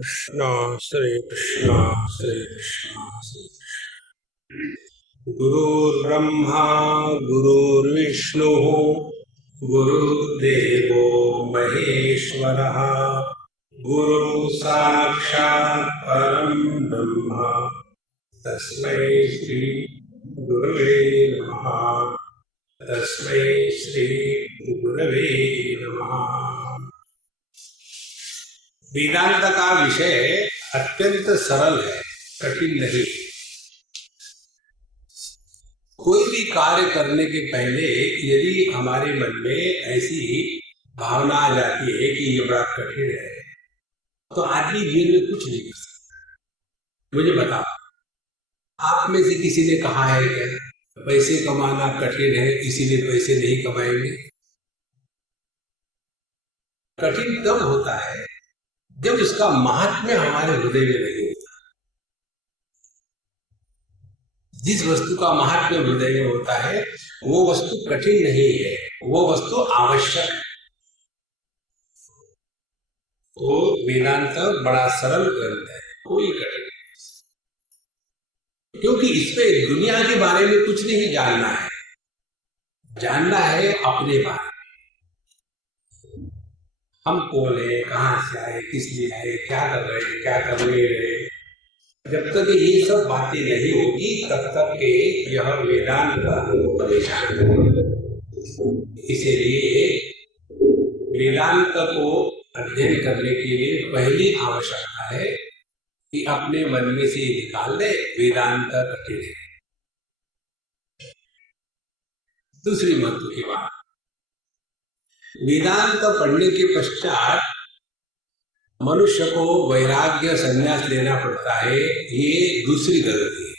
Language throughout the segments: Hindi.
कृष्णा श्री कृष्णा श्री कृष्णा श्री गुरुर्ब्रह्मा गुरुर्विष्णु गुरुर्देवो महेश्वरः गुरु साक्षात् परं ब्रह्म तस्मै श्री गुरवे नमः। तस्मै श्री गुरवे नमः। वेदांत का विषय अत्यंत सरल है, कठिन नहीं। कोई भी कार्य करने के पहले यदि हमारे मन में ऐसी भावना आ जाती है कि ये बड़ा कठिन है, तो आदमी जीवन में कुछ नहीं कर सकता। मुझे बताओ, आप में से किसी ने कहा है क्या पैसे कमाना कठिन है इसीलिए पैसे नहीं कमाएंगे? कठिन तब होता है जब उसका महात्म्य हमारे हृदय में नहीं होता। जिस वस्तु का महात्म्य हृदय में होता है वो वस्तु कठिन नहीं है, वो वस्तु आवश्यक है। तो वेदांत बड़ा सरल ग्रंथ है, कोई कठिन नहीं। क्योंकि इसमें दुनिया के बारे में कुछ नहीं जानना है, जानना है अपने बारे में। हम कौन है, कहाँ से आए, किस लिए आए, क्या कर रहे हैं, क्या करने रहे। जब तक ये सब बातें नहीं होगी तब तक के यह वेदांत हमको परेशान करेगा। इसीलिए वेदांत को अध्ययन करने के लिए पहली आवश्यकता है कि अपने मन में से निकाल दे वेदांत कठिन है। दूसरी महत्व की बात, वेदांत पढ़ने के पश्चात मनुष्य को वैराग्य संन्यास लेना पड़ता है, ये दूसरी गलती है।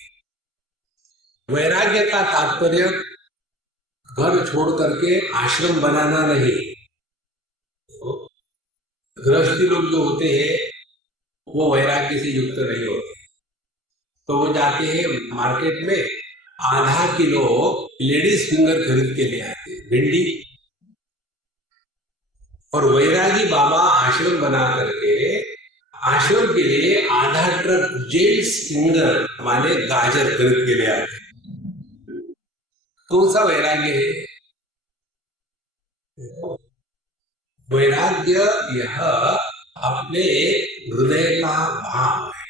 वैराग्य का तात्पर्य घर छोड़ करके आश्रम बनाना नहीं। गृहस्थी लोग जो होते हैं वो वैराग्य से युक्त नहीं होते, तो वो जाते हैं मार्केट में आधा किलो लेडीज फिंगर खरीद के ले आते हैं, भिंडी। और वैरागी बाबा आश्रम बना करके आश्रम के लिए आधा ट्रक जेंट्स फिंगर माने गाजर खरीद के ले आते हैं। कौन सा वैराग्य है? वैराग्य यह अपने हृदय का भाव है।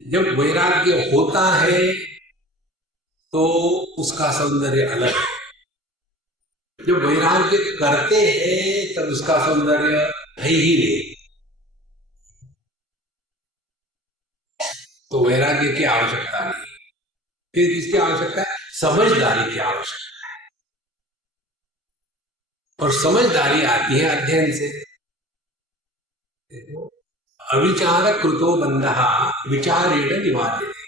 जब वैराग्य होता है तो उसका सौंदर्य अलग है, जब वैराग्य करते हैं तब उसका सौंदर्य है ही नहीं। तो वैराग्य की आवश्यकता नहीं, फिर किसकी आवश्यकता है? समझदारी की आवश्यकता है। और समझदारी आती है अध्ययन से। अविचार कृतो बंधः विचारेण निवार्यते।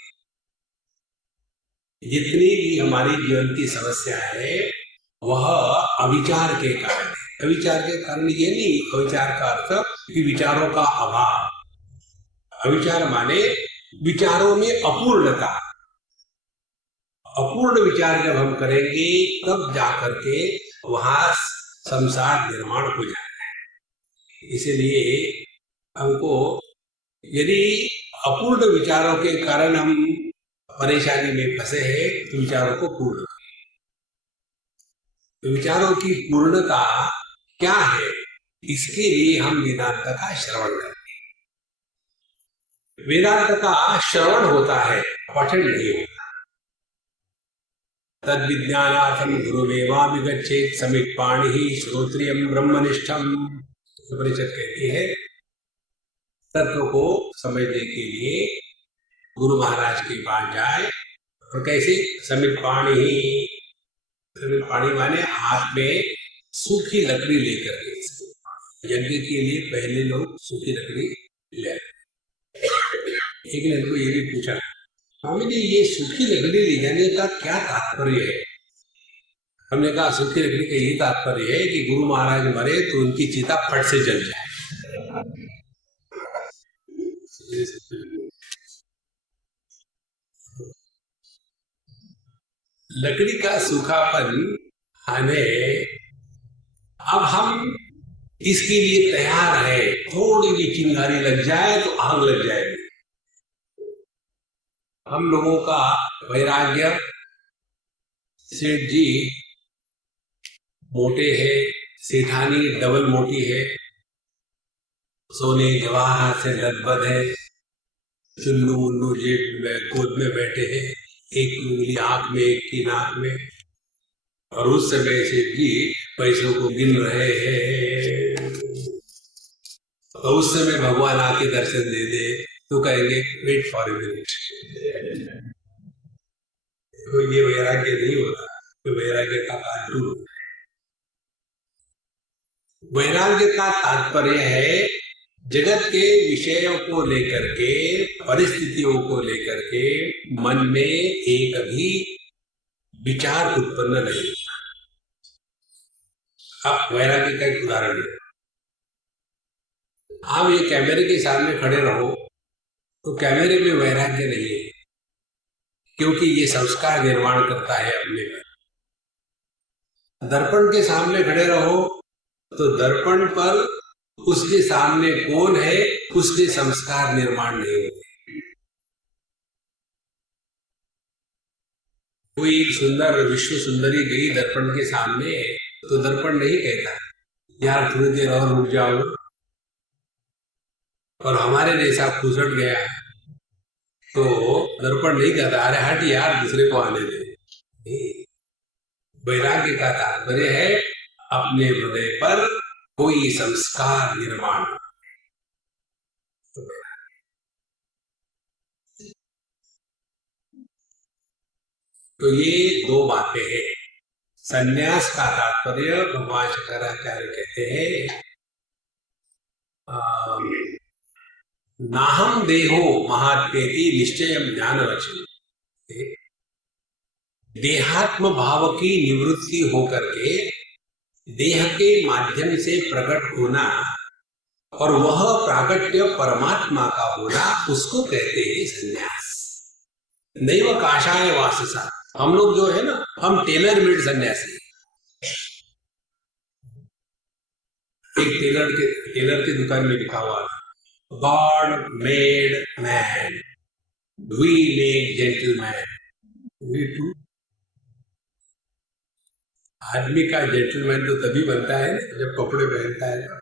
जितनी भी हमारी जीवन की समस्या है वह अविचार के कारण है। अविचार के कारण ये नहीं, अविचार का अर्थ कि विचारों का अभाव। अविचार माने विचारों में अपूर्णता। अपूर्ण विचार जब हम करेंगे तब जाकर के वहां संसार निर्माण हो जाता है। इसलिए हमको यदि अपूर्ण विचारों के कारण हम परेशानी में फंसे हैं तो विचारों को पूर्ण करें। तो विचारों की पूर्णता क्या है, इसके लिए हम वेदांत का श्रवण करें। वेदांत का श्रवण होता है, पठन नहीं होता। तद विज्ञानार्थम गुरुमेवाभिगच्छेत् समित् पाणिः श्रोत्रियं ब्रह्मनिष्ठम्। उपनिषद कहती है तत्व को समझने के लिए गुरु महाराज के पास जाए। और कैसे? समित् पाणिः, समित् पाणिः माने हाथ में सूखी लकड़ी लेकर के। यज्ञ के लिए पहले लोग सूखी लकड़ी ले। एक ने इनको ये भी पूछा, स्वामी जी ये सूखी लकड़ी ले जाने का क्या तात्पर्य है? हमने कहा सूखी लकड़ी का यही तात्पर्य है कि गुरु महाराज मरे तो उनकी चिता फट से जल जाए। लकड़ी का सूखापन हमें, अब हम इसके लिए तैयार है, थोड़ी भी चिंगारी लग जाए तो आग लग जाएगी। हम लोगों का वैराग्य, सेठ जी मोटे हैं, सेठानी डबल मोटी है, सोने जवाहरात से लदबद है, चुन्नू मुन्नू जेब में गोद में बैठे हैं, एक उंगली आंख में एक की नाक में, और उस समय सेठ जी पैसों को गिन रहे हैं। तो उस समय भगवान आके दर्शन दे दे तो कहेंगे वेट फॉर ए मिनट। तो ये वैराग्य नहीं होता, तो वैराग्य का कार्टून। वैराग्य का तात्पर्य है जगत के विषयों को लेकर के, परिस्थितियों को लेकर के मन में एक भी विचार उत्पन्न नहीं। अब वैराग्य का एक उदाहरण है, आप ये कैमरे के सामने खड़े रहो तो कैमरे में वैराग्य नहीं है, क्योंकि ये संस्कार निर्माण करता है अपने में। दर्पण के सामने खड़े रहो तो दर्पण पर उसके सामने कौन है उसके संस्कार निर्माण नहीं होते। कोई एक सुंदर विश्व सुंदरी गई दर्पण के सामने तो दर्पण नहीं कहता यार थोड़ी देर और रुक जाओ, और हमारे जैसा खुसट गया तो दर्पण नहीं कहता अरे हट यार दूसरे को आने दे। वैराग्य का तात्पर्य है अपने हृदय पर कोई संस्कार निर्माण। तो ये दो बातें हैं। संन्यास का तात्पर्य भगवान शंकराचार्य कहते हैं नाहम देहो महात्मेति निश्चयम ज्ञान रचन। देहात्म भाव की निवृत्ति होकर के देह के माध्यम से प्रकट होना और वह प्राकट्य परमात्मा का होना, उसको कहते हैं संन्यास। नैव काषाय वाससा। हम लोग जो है ना, हम टेलर मेड सन्यासी। एक टेलर के दुकान में लिखा हुआ God made man, we made gentleman, we too. आदमी का जेंटलमैन तो तभी बनता है जब कपड़े पहनता है।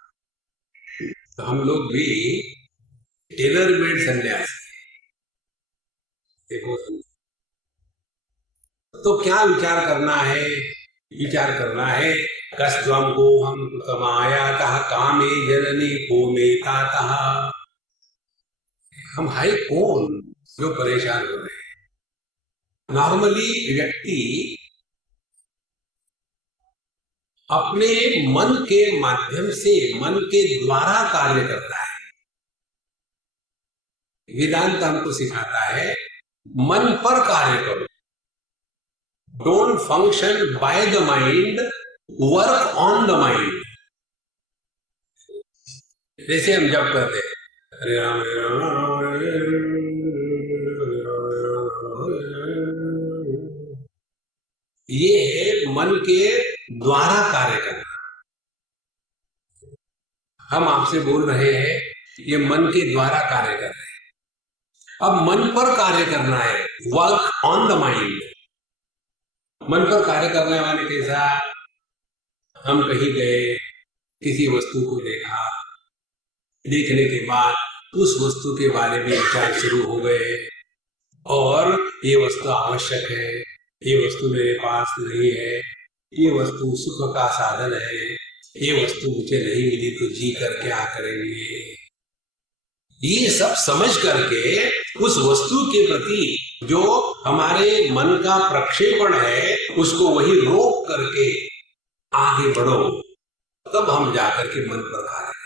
तो हम लोग भी टेलर मेड सन्यासी। देखो तो क्या विचार करना है? विचार करना है कस्त्वं को हम कमायातः कामे जननी को मेतातः। हम है कौन जो परेशान हो रहे हैं? नॉर्मली व्यक्ति अपने मन के माध्यम से, मन के द्वारा कार्य करता है। वेदांत हमको सिखाता है मन पर कार्य करो। Don't function by the mind, work on the mind. जैसे हम जब करते हैं हरे राम हरे राम हरे राम, ये है मन के द्वारा कार्य करना। हम आपसे बोल रहे हैं, ये मन के द्वारा कार्य कर रहे हैं। अब मन पर कार्य करना है, वर्क ऑन द माइंड। मन पर कार्य करने वाले कैसा? हम कहीं गए, किसी वस्तु को देखा, देखने के बाद उस वस्तु के बारे में विचार शुरू हो गए और ये वस्तु आवश्यक है, ये वस्तु मेरे पास नहीं है, ये वस्तु सुख का साधन है, ये वस्तु मुझे नहीं मिली तो जी कर क्या करेंगे। ये सब समझ करके उस वस्तु के प्रति जो हमारे मन का प्रक्षेपण है उसको वही रोक करके आगे बढ़ो, तब हम जाकर के मन पर कार्य करें।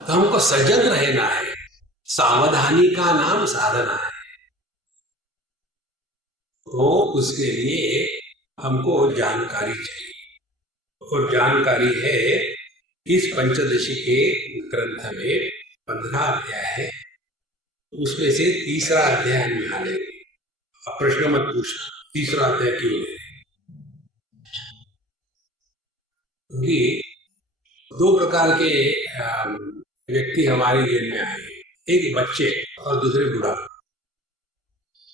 तो हमको सजग रहना है, सावधानी का नाम साधना है। तो उसके लिए हमको जानकारी चाहिए, और जानकारी है इस पंचदशी के ग्रंथ में 15 अध्याय है, उसमें से तीसरा अध्याय निकाले। प्रश्न मत पूछना तीसरा अध्याय क्यों है। क्योंकि दो प्रकार के व्यक्ति हमारे जेल में आए हैं, एक बच्चे और दूसरे बूढ़ा।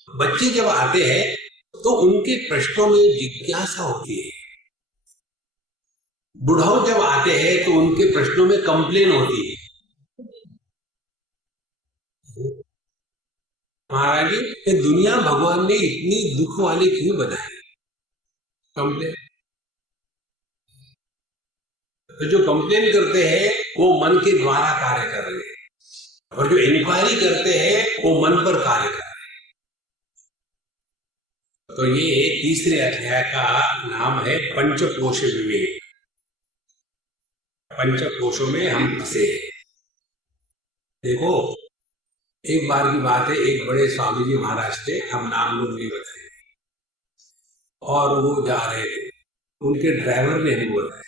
बच्चे जब आते हैं तो उनके प्रश्नों में जिज्ञासा होती है, बुढ़ाओ जब आते हैं तो उनके प्रश्नों में कंप्लेन होती है। महाराज जी, ये दुनिया भगवान ने इतनी दुख वाली क्यों बनाई? कंप्लेन। तो जो कंप्लेन करते हैं वो मन के द्वारा कार्य कर रहे हैं, और जो इंक्वायरी करते हैं वो मन पर कार्य कर रहे हैं। तो ये तीसरे अध्याय का नाम है पंचकोश विवेक। पंचकोशों में हम फंसे। देखो, एक बार की बात है, एक बड़े स्वामी जी महाराज थे, हम नाम लोग नहीं बताए, और वो जा रहे थे, उनके ड्राइवर ने हमें बताया।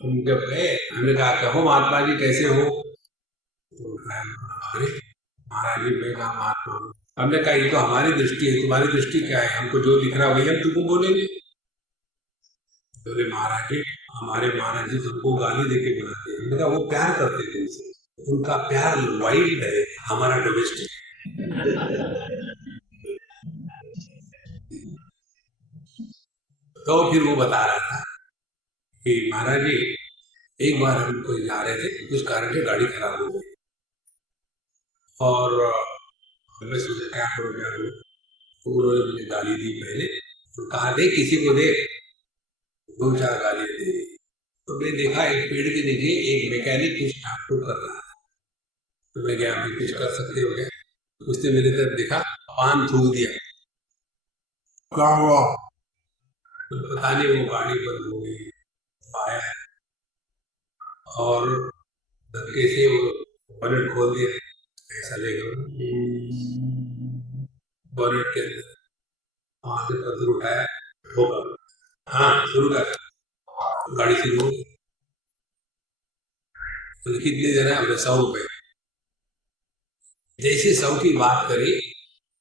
हम जब गए, हमने कहा कहो महात्मा जी कैसे हो? तो अरे महाराज जी, मैं कहा महात्मा हूँ। हमने कहा ये तो हमारी दृष्टि है, तुम्हारी दृष्टि क्या है? हमको जो दिख रहा वही हम तुमको बोलेंगे। तो महाराज जी, हमारे महाराज जी तुमको गाली देके बुलाते हैं। हमने कहा वो प्यार करते थे उनसे, उनका प्यार वाइल्ड है, हमारा डोमेस्टिक। तो फिर वो बता रहा था कि महाराज जी, एक बार हम कोई जा रहे थे, कुछ कारण से गाड़ी खराब हो गई, और मैं सोचा क्या करो क्या करो। तो उन्होंने मुझे गाली दी पहले, तो कहा दे किसी को दे, दो चार गालियां दे दी। तो मैं देखा एक पेड़ के नीचे एक मैकेनिक कुछ ठाक कर रहा है। तो मैं गया, अभी कुछ कर सकते हो क्या? उसने मेरी तरफ देखा, पान थूक दिया। क्या हुआ? तो पता नहीं, वो गाड़ी बंद हो गई। आया और धक्के से वो बोनेट खोल दिया। ऐसा लेगा बोनेट के अंदर, वहां से पत्थर उठाया, होगा हाँ शुरू कर, गाड़ी शुरू हो गई। तो कितने देना है? 100 रुपए। जैसे 100 की बात करी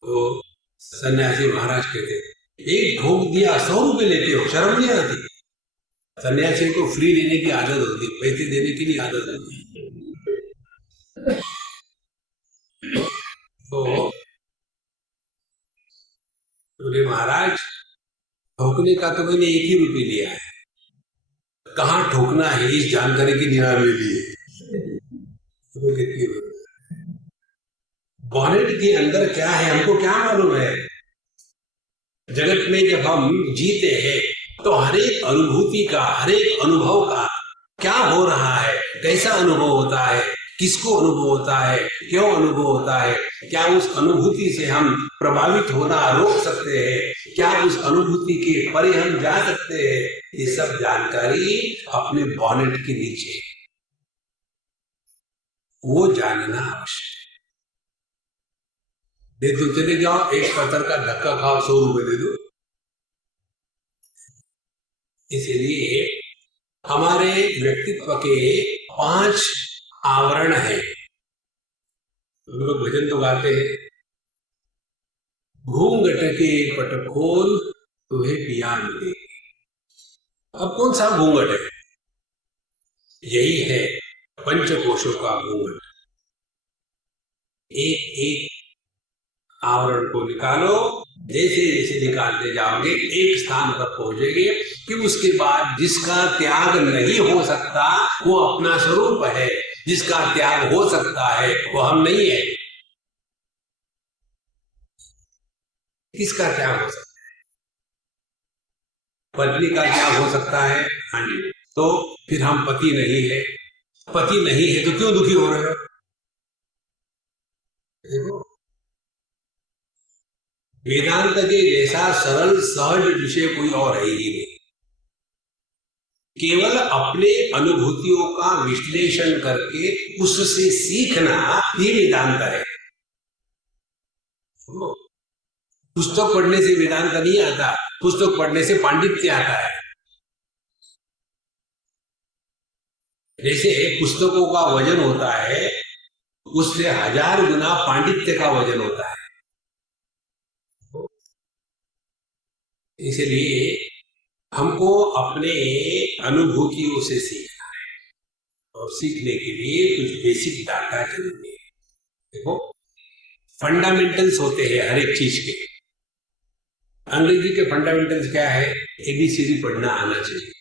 तो सन्यासी महाराज कहते, एक ठोक दिया, 100 रुपए लेते हो, शर्म नहीं आती? सन्यासी को फ्री लेने की आदत होती, पैसे देने की नहीं आदत होती। तो बोले महाराज, ठोकने का तो मैंने 1 ही रुपये लिया है, कहाँ ठोकना है इस जानकारी की निराली ली है। बॉनेट के अंदर क्या है हमको क्या मालूम है? जगत में जब हम जीते हैं तो हर एक अनुभूति का, हर एक अनुभव का क्या हो रहा है, कैसा अनुभव होता है, किसको अनुभव होता है, क्यों अनुभव होता है, क्या उस अनुभूति से हम प्रभावित होना रोक सकते हैं, क्या उस अनुभूति के परे हम जा सकते हैं, ये सब जानकारी अपने बॉनेट के नीचे, वो जानना आवश्यक है। दे दो, चले जाओ, एक पत्थर का धक्का खाओ, 100 रुपए दे दो। इसलिए हमारे व्यक्तित्व के 5 आवरण है। लोग भजन तो गाते हैं, घूंघट के पट खोल तुम्हें पिया मिले। अब कौन सा घूंघट है? यही है पंचकोशों का घूंघट। एक एक आवरण को निकालो, जैसे जैसे निकालते जाओगे एक स्थान पर पहुंचेंगे कि उसके बाद जिसका त्याग नहीं हो सकता वो अपना स्वरूप है, जिसका त्याग हो सकता है वो हम नहीं है। किसका त्याग हो सकता है? पत्नी का त्याग हो सकता है, हाँ जी। तो फिर हम पति नहीं है, पति नहीं है तो क्यों दुखी हो रहे हो? देखो, वेदांत के जैसा सरल सहज विषय कोई और है ही नहीं। केवल अपने अनुभूतियों का विश्लेषण करके उससे सीखना ये वेदांत है। पुस्तक पढ़ने से वेदांत नहीं आता, पुस्तक पढ़ने से पांडित्य आता है। जैसे पुस्तकों का वजन होता है, उससे 1000 गुना पांडित्य का वजन होता है। इसलिए हमको अपने अनुभूतियों से सीखना है, और सीखने के लिए कुछ बेसिक डाटा जरूरी है। देखो, फंडामेंटल्स होते हैं हर एक चीज के। अंग्रेजी के फंडामेंटल्स क्या है? एबीसीडी पढ़ना आना चाहिए।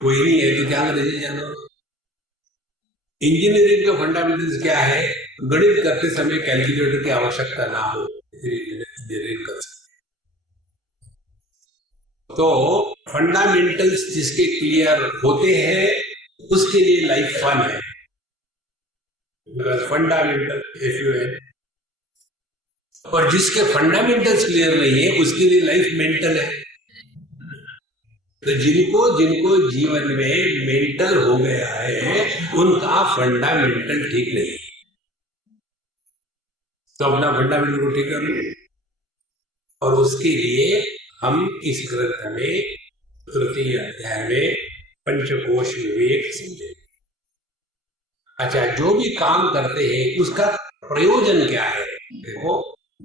कोई नहीं है तो क्या अंग्रेजी जानो। इंजीनियरिंग का फंडामेंटल्स क्या है? गणित करते समय कैलकुलेटर की आवश्यकता ना हो, इंजीनियरिंग कर सकते। तो फंडामेंटल्स जिसके क्लियर होते हैं उसके लिए लाइफ फन है। फंडामेंटल एफयूएन। और जिसके फंडामेंटल्स क्लियर नहीं है उसके लिए लाइफ मेंटल है। तो जिनको जिनको जीवन में मेंटल हो गया है उनका फंडामेंटल ठीक नहीं है। तो अपना फंडामेंटल को ठीक कर लो। और उसके लिए हम इस ग्रंथ में तृतीय अध्याय में पंचकोश विवेक समझे। अच्छा, जो भी काम करते हैं उसका प्रयोजन क्या है? देखो,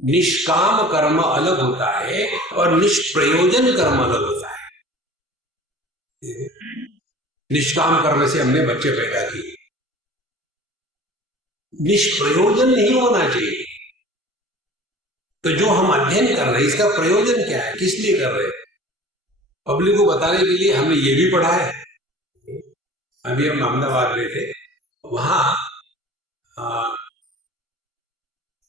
निष्काम कर्म अलग होता है और निष्प्रयोजन कर्म अलग होता है। निष्काम कर्म से हमने बच्चे पैदा किए, निष्प्रयोजन नहीं होना चाहिए। तो जो हम अध्ययन कर रहे हैं इसका प्रयोजन क्या है, किस लिए कर रहे हैं? पब्लिक को बताने के लिए हमने ये भी पढ़ा है। अभी हम अहमदाबाद में थे, वहां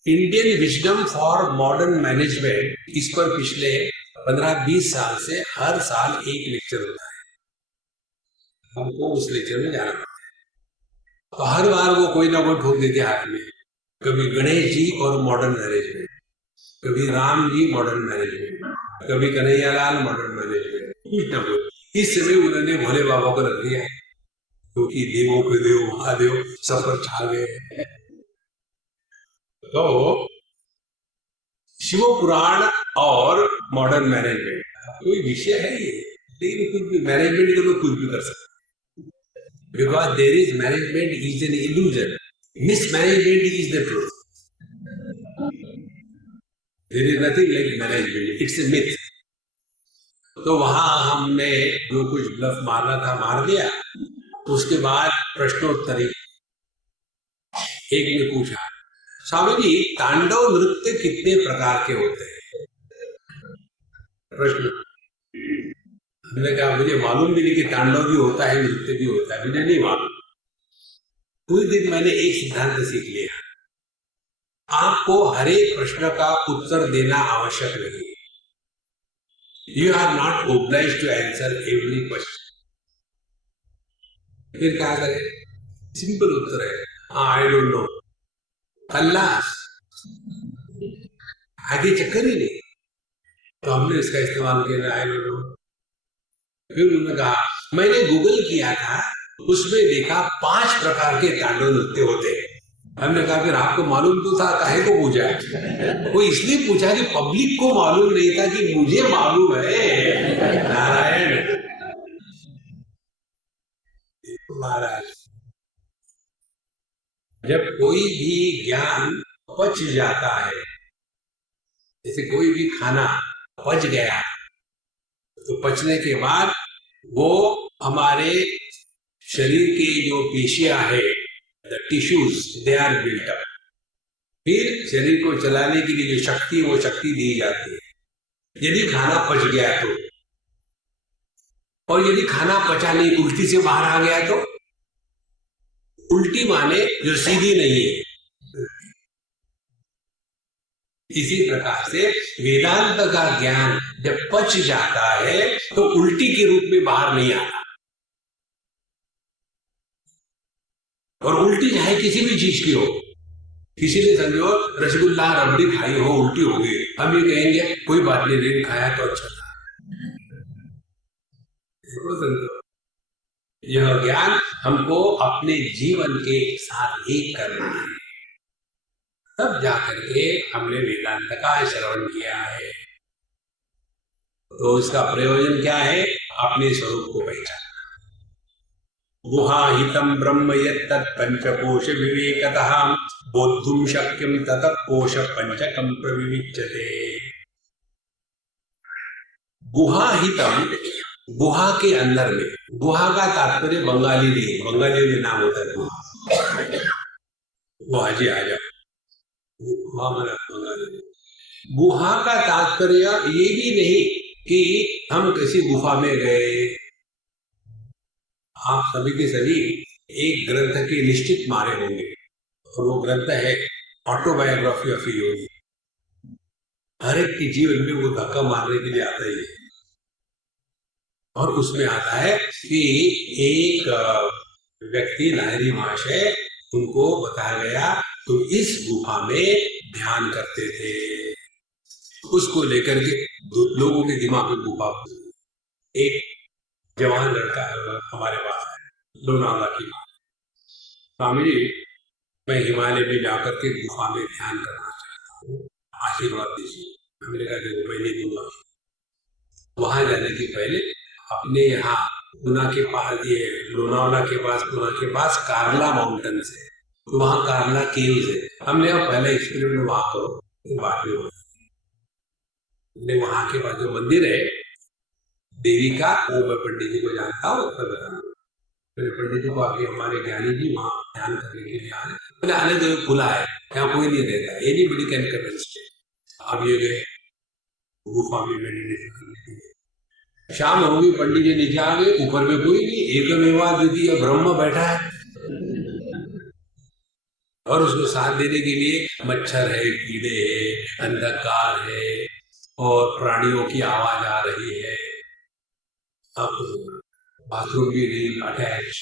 Indian wisdom for modern management, इस पर पिछले 15-20 साल से हर साल एक लेक्चर होता है। हमको उस लेक्चर में जाना पड़ता है। तो हर बार वो कोई ना कोई ठोक देते हाथ में। कभी गणेश जी और मॉडर्न मैनेजमेंट, कभी राम जी मॉडर्न मैनेजमेंट, कभी कन्हैयालाल मॉडर्न मैनेजमेंट। इस समय उन्होंने भोले बाबा को रख दिया है, क्योंकि देवों के देव महादेव सब पर छा गए। तो शिव पुराण और मॉडर्न मैनेजमेंट कोई विषय है ये, लेकिन कुछ भी मैनेजमेंट के लोग कुछ भी कर सकते। Because there is management is an illusion, mismanagement is the truth. There is nothing like management, it's a myth. तो वहां हमने जो कुछ ब्लफ मारना था मार दिया। उसके बाद प्रश्नोत्तरी। एक ने पूछा, स्वामी जी तांडव नृत्य कितने प्रकार के होते हैं? प्रश्न। हमने कहा मुझे मालूम भी नहीं कि तांडव भी होता है, नृत्य भी होता है, मुझे नहीं मालूम। उस दिन मैंने एक सिद्धांत सीख लिया, आपको हर एक प्रश्न का उत्तर देना आवश्यक नहीं है। You are not obliged to answer every question. फिर क्या करें? सिंपल उत्तर है, आई डोंट नो, खल्लास, आगे चक्कर ही नहीं। तो हमने इसका इस्तेमाल किया, आई डोंट नो। फिर उन्होंने कहा मैंने गूगल किया था, उसमें देखा 5 प्रकार के तांडव नृत्य होते हैं। हमने कहा फिर आपको मालूम तो था, काहे को पूछा? वो इसलिए पूछा कि पब्लिक को मालूम नहीं था कि मुझे मालूम है। नारायण महाराज, जब कोई भी ज्ञान पच जाता है, जैसे कोई भी खाना पच गया, तो पचने के बाद वो हमारे शरीर के जो पेशियां है, the tissues, they are built up. फिर शरीर को चलाने के लिए जो शक्ति है वो शक्ति दी जाती है। यदि खाना पच गया तो, और यदि खाना पचा नहीं, उल्टी से बाहर आ गया तो, उल्टी माने जो सीधी नहीं है। इसी प्रकार से वेदांत का ज्ञान जब पच जाता है तो उल्टी के रूप में बाहर नहीं आता। और उल्टी चाहे किसी भी चीज की हो, किसी ने समझो रसगुल्ला रबड़ी खाई हो, उल्टी हो गई, हम ये कहेंगे कोई बात नहीं, नहीं खाया तो अच्छा था। यह ज्ञान हमको अपने जीवन के साथ एक करना है, तब जाकर के हमने वेदांत का श्रवण किया है। तो इसका प्रयोजन क्या है? अपने स्वरूप को पहचानना। गुहाहितं ब्रह्म यत्तत् पंचकोश विवेकतः बोद्धुं शक्यं ततः कोश पंचकं प्रविविच्यते। गुहाहितं गुहा के अंदर में, गुहा का तात्पर्य बंगाली नहीं, बंगाली में नाम होता है गुहा। गुहा जी आ जाओ, गुहा माना बंगाली। गुहा का तात्पर्य ये भी नहीं कि हम किसी गुफा में गए। आप सभी के सभी एक ग्रंथ के निश्चित मारे होंगे, और वो ग्रंथ है ऑटोबायोग्राफी ऑफ योगी। हर एक के जीवन में वो धक्का मारने के लिए आता ही है, और उसमें आता है कि एक व्यक्ति लाहिरी महाशय, उनको बताया गया तो इस गुफा में ध्यान करते थे। उसको लेकर के लोगों के दिमाग में गुफा। एक जवान लड़का हमारे पास है, लोनावला की, स्वामी जी मैं हिमालय में जाकर के गुफा में ध्यान करना चाहता हूँ, आशीर्वाद दीजिए। हमने कहा कि मैं नहीं दूंगा। वहां जाने के पहले अपने यहाँ पुणे के पास, ये लोनावला के पास, पुणे के पास कार्ला माउंटेन है, तो वहाँ कार्ला केव्स है। हमने अब पहले एक्सपेरिमेंट वहां करो, बाद में हमने वहां के पास जो मंदिर है देवी का, वो मैं पंडित जी को जानता हूँ, मेरे पंडित जी को आके हमारे ज्ञानी जी वहां ध्यान करने के लिए आ रहे, मैंने आने जो खुला है, यहाँ कोई नहीं रहता, anybody can come and stay. अब ये गए गुफा में मेडिटेशन करने के लिए। शाम होगी, पंडित जी नीचे आ गए, ऊपर में कोई नहीं, एकमेवा द्वितीय ब्रह्म बैठा है, और उसको साथ देने के लिए मच्छर है, कीड़े है, अंधकार है, और प्राणियों की आवाज आ रही है। अब बाथरूम भी नहीं अटैच।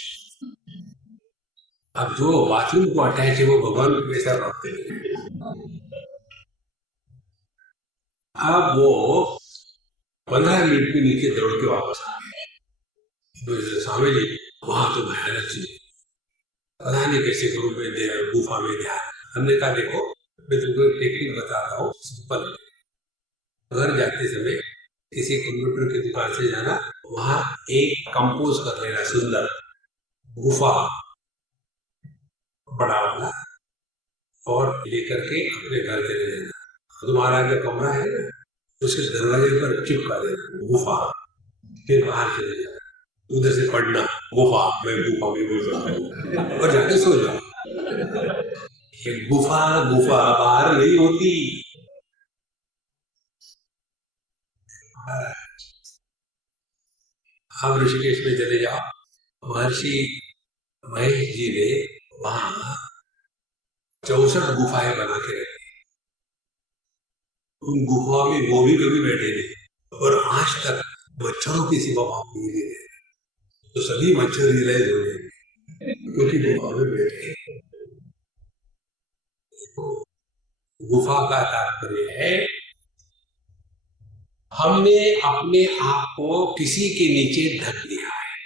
अब जो बाथरूम को अटैच है वो भगवान को कैसा रखते हैं। अब वो 15 मिनट के नीचे दौड़ के वापस आ गए। स्वामी जी वहां तो भयानक चीज, पता नहीं कैसे करूं मैं गुफा में ध्यान। हमने कहा देखो मैं तुमको एक टेक्निक बताता हूँ, सिंपल। घर जाते समय किसी कंप्यूटर की दुकान से जाना, वहां एक कंपोज कर लेना सुंदर गुफा बड़ा वाला, और लेकर के अपने घर चले जाना। तुम्हारा जो कमरा है ना, उसके दरवाजे पर चिपका देना गुफा, फिर बाहर चले जाना, उधर से पढ़ना गुफा, मैं गुफा में घुस सकता हूँ, और जाके सो जाओ। गुफा गुफा बाहर नहीं होती। आप ऋषिकेश में चले जाओ, महर्षि महेश जी ने वहां 64 गुफाएं बना के रखी। उन गुफा में वो भी कभी बैठे थे, और आज तक मच्छरों की सिवा वहां कोई नहीं रहे, तो सभी मच्छर रियलाइज हो गए क्योंकि गुफा में बैठे। गुफा का तात्पर्य है हमने अपने आप को किसी के नीचे ढक दिया है।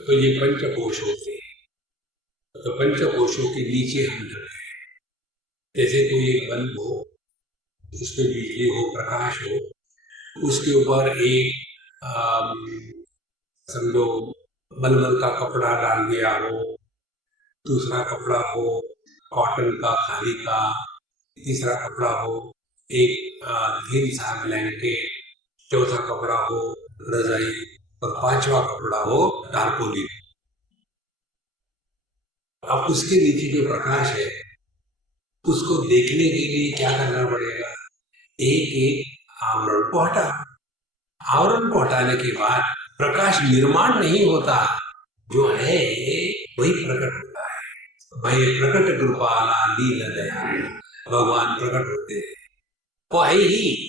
तो ये पंचकोश होते हैं, तो पंचकोशों के नीचे हम ढक गए। जैसे कोई एक बल्ब हो, उसपे बिजली हो, प्रकाश हो, उसके ऊपर एक समझो मलमल का कपड़ा डाल दिया हो, दूसरा कपड़ा हो कॉटन का खादी का, तीसरा कपड़ा हो एक धीन सा ब्लैंकेट, चौथा कपड़ा हो रजाई, और पांचवा कपड़ा हो टारपोलिन। अब उसके नीचे जो प्रकाश है उसको देखने के लिए क्या करना पड़ेगा, एक एक आवरण को हटा। आवरण को हटाने के बाद प्रकाश निर्माण नहीं होता, जो है वही प्रकट होता है। भाई प्रकट कृपाला लीला दया, भगवान प्रकट होते हैं, वो है ही।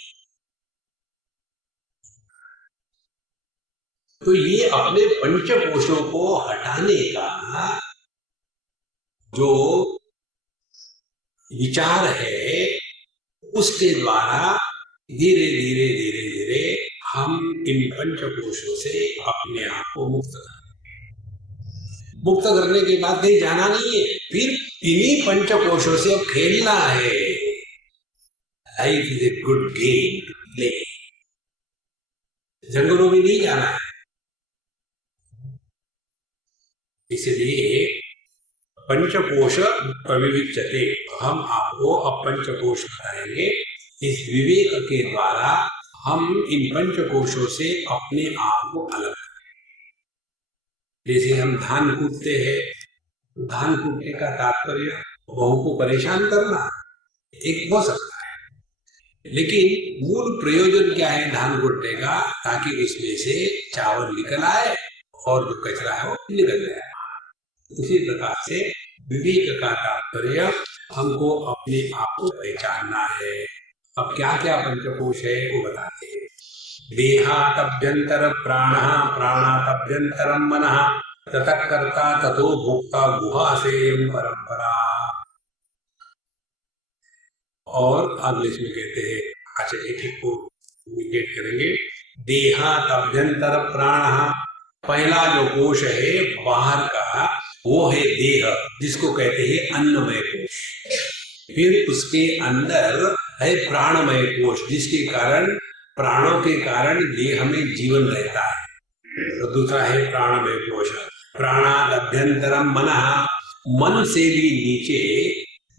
तो ये अपने पंचकोशों को हटाने का जो विचार है, उसके द्वारा धीरे धीरे धीरे धीरे हम इन पंचकोशों से अपने आप को मुक्त करने के बाद कहीं जाना नहीं है, फिर इन्हीं पंचकोशों से अब खेलना है। Life is a good game to play. जंगलों में नहीं जाना है। इसलिए पंचकोश प्रविविच्यते, हम आपको अब पंचकोश कराएंगे। इस विवेक के द्वारा हम इन पंचकोशों से अपने आप को अलग करें। जैसे हम धान कूटते हैं, धान कूटने का तात्पर्य बहू को परेशान करना एक हो सकता है, लेकिन मूल प्रयोजन क्या है धान कूटने का? ताकि उसमें से चावल निकल आए और जो कचरा है वो निकल जाए। उसी प्रकार से विवेक का तात्पर्य हमको अपने आप को पहचानना है। अब क्या क्या पंचकोश है वो बताते हैं। देहातभ्यंतर प्राणः, प्राणातभ्यंतरम मनः, ततः कर्ता ततो भोक्ता गुहासेयं परंपरा। और अगले इसमें कहते हैं, अच्छा एक एक को निकेट करेंगे। देहातभ्यंतर प्राणः, पहला जो कोश है बाहर का वो है देह, जिसको कहते हैं अन्नमय कोश। फिर उसके अंदर है प्राणमय कोश, जिसके कारण प्राणों के कारण देह में जीवन रहता है। तो दूसरा है प्राणमय कोश। प्राणादभ्यंतरम मनः, मन से भी नीचे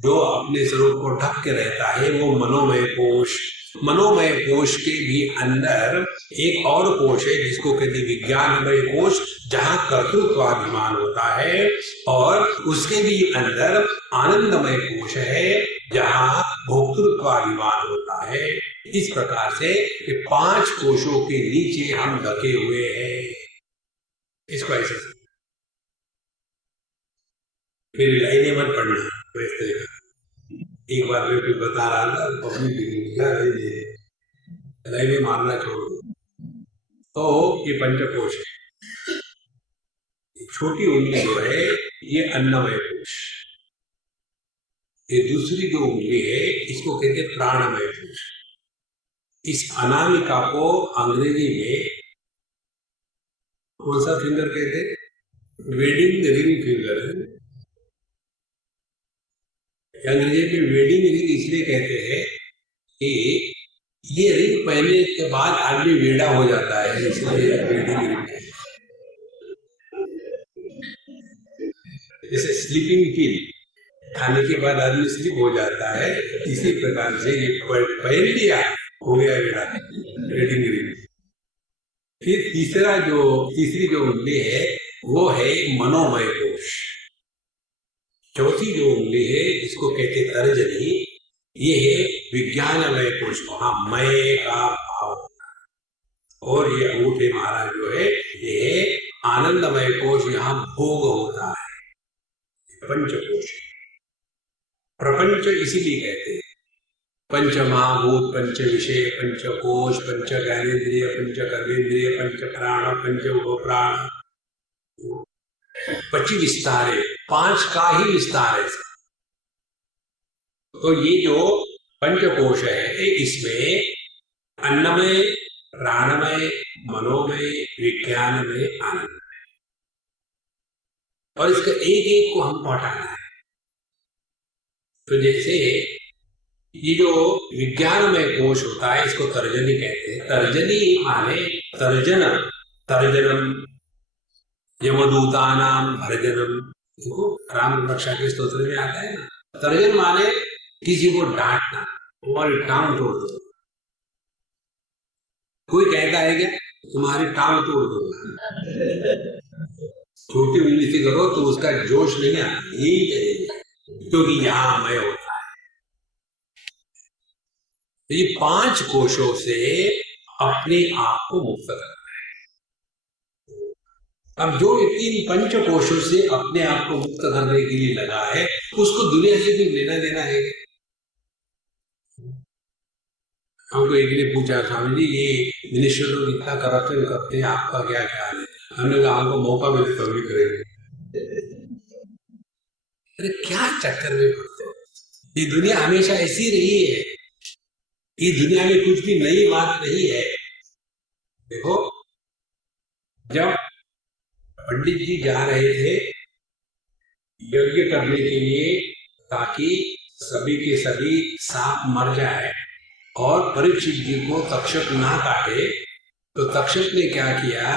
जो अपने स्वरूप को ढक के रहता है वो मनोमय कोश। मनोमय कोश के भी अंदर एक और कोश है जिसको कहते हैं विज्ञानमय कोश, जहाँ कर्तृत्वाभिमान होता है। और उसके भी अंदर आनंदमय कोश है, जहाँ भोक्तृत्वाभिमान होता है। इस प्रकार से ये 5 कोशों के नीचे हम ढके हुए हैं। इसको ऐसे मेरी लाइनें मत पढ़ना, एक बार मैं कुछ बता रहा था, पब्लिक लाइनें मारना छोड़ दो। तो ये पंचकोश है। छोटी उंगली जो है ये अन्नमय कोश, ये दूसरी जो उंगली है इसको कहते हैं प्राणमय कोश। इस अनामिका को अंग्रेजी में कौन सा फिंगर कहते हैं? Wedding ring finger. अंग्रेजी में वेडिंग रिंग इसलिए कहते हैं कि ये रिंग पहनने के बाद आदमी वेड़ा हो जाता है, इसलिए वेडिंग रिंग। जैसे स्लीपिंग पिल, खाने के बाद आदमी स्लीप हो जाता है, इसी प्रकार से ये पहन लिया हो गया वेड़ा, वेडिंग रिंग। फिर तीसरी जो उंगली है वो है मनोमय कोश। चौथी जो उंगली है जिसको कहते तर्जनी, ये है विज्ञानमय कोश। वहां मय का भाव। और ये अंगूठे महाराज जो है ये आनंदमय कोश, यहाँ भोग होता है। पंचकोश प्रपंच इसीलिए कहते हैं। पंच महाभूत, पंच विषय, पंचकोश, पंच ज्ञानेन्द्रिय, पंच कर्मेंद्रिय, पंच प्राण, पंच प्राण, 25 विस्तार है, 5 का ही विस्तार है। तो ये जो पंचकोश है इसमें अन्नमय, प्राणमय, मनोमय, विज्ञानमय, आनंदमय, और इसका एक एक को हम पढ़ाना है। तो जैसे ये जो विज्ञानमय कोश होता है इसको तर्जनी कहते हैं। तर्जनी माने तर्जन, तर्जनम यमदूतानाम भर्जनम। देखो राम रक्षा के स्तोत्र में आता है ना, तर्जन माने किसी को डांटना और टांग तोड़ दो। कोई कहता है क्या तुम्हारी टांग तोड़ दो, छोटी उंगली से करो तो उसका जोश नहीं आता, यही कहेगा, क्योंकि यहाँ मय होता है। तो ये 5 कोशों से अपने आप को मुक्त करना है। अब जो व्यक्ति इन 5 कोशों से अपने आप को मुक्त करने के लिए लगा है उसको दुनिया से भी लेना देना है। हमको एक ने पूछा, स्वामी जी ये मिनिस्टर लोग इतना करप्शन करते हैं, आपका क्या ख्याल है? हमने कहा हमको मौका मिले तभी करेंगे। अरे क्या चक्कर में पड़ते हो? ये दुनिया हमेशा ऐसी रही है, ये दुनिया में कुछ भी नई बात नहीं है। देखो जब पंडित जी जा रहे थे यज्ञ करने के लिए ताकि सभी के सभी सांप मर जाए और परीक्षित जी को तक्षक ना काटे, तो तक्षक ने क्या किया,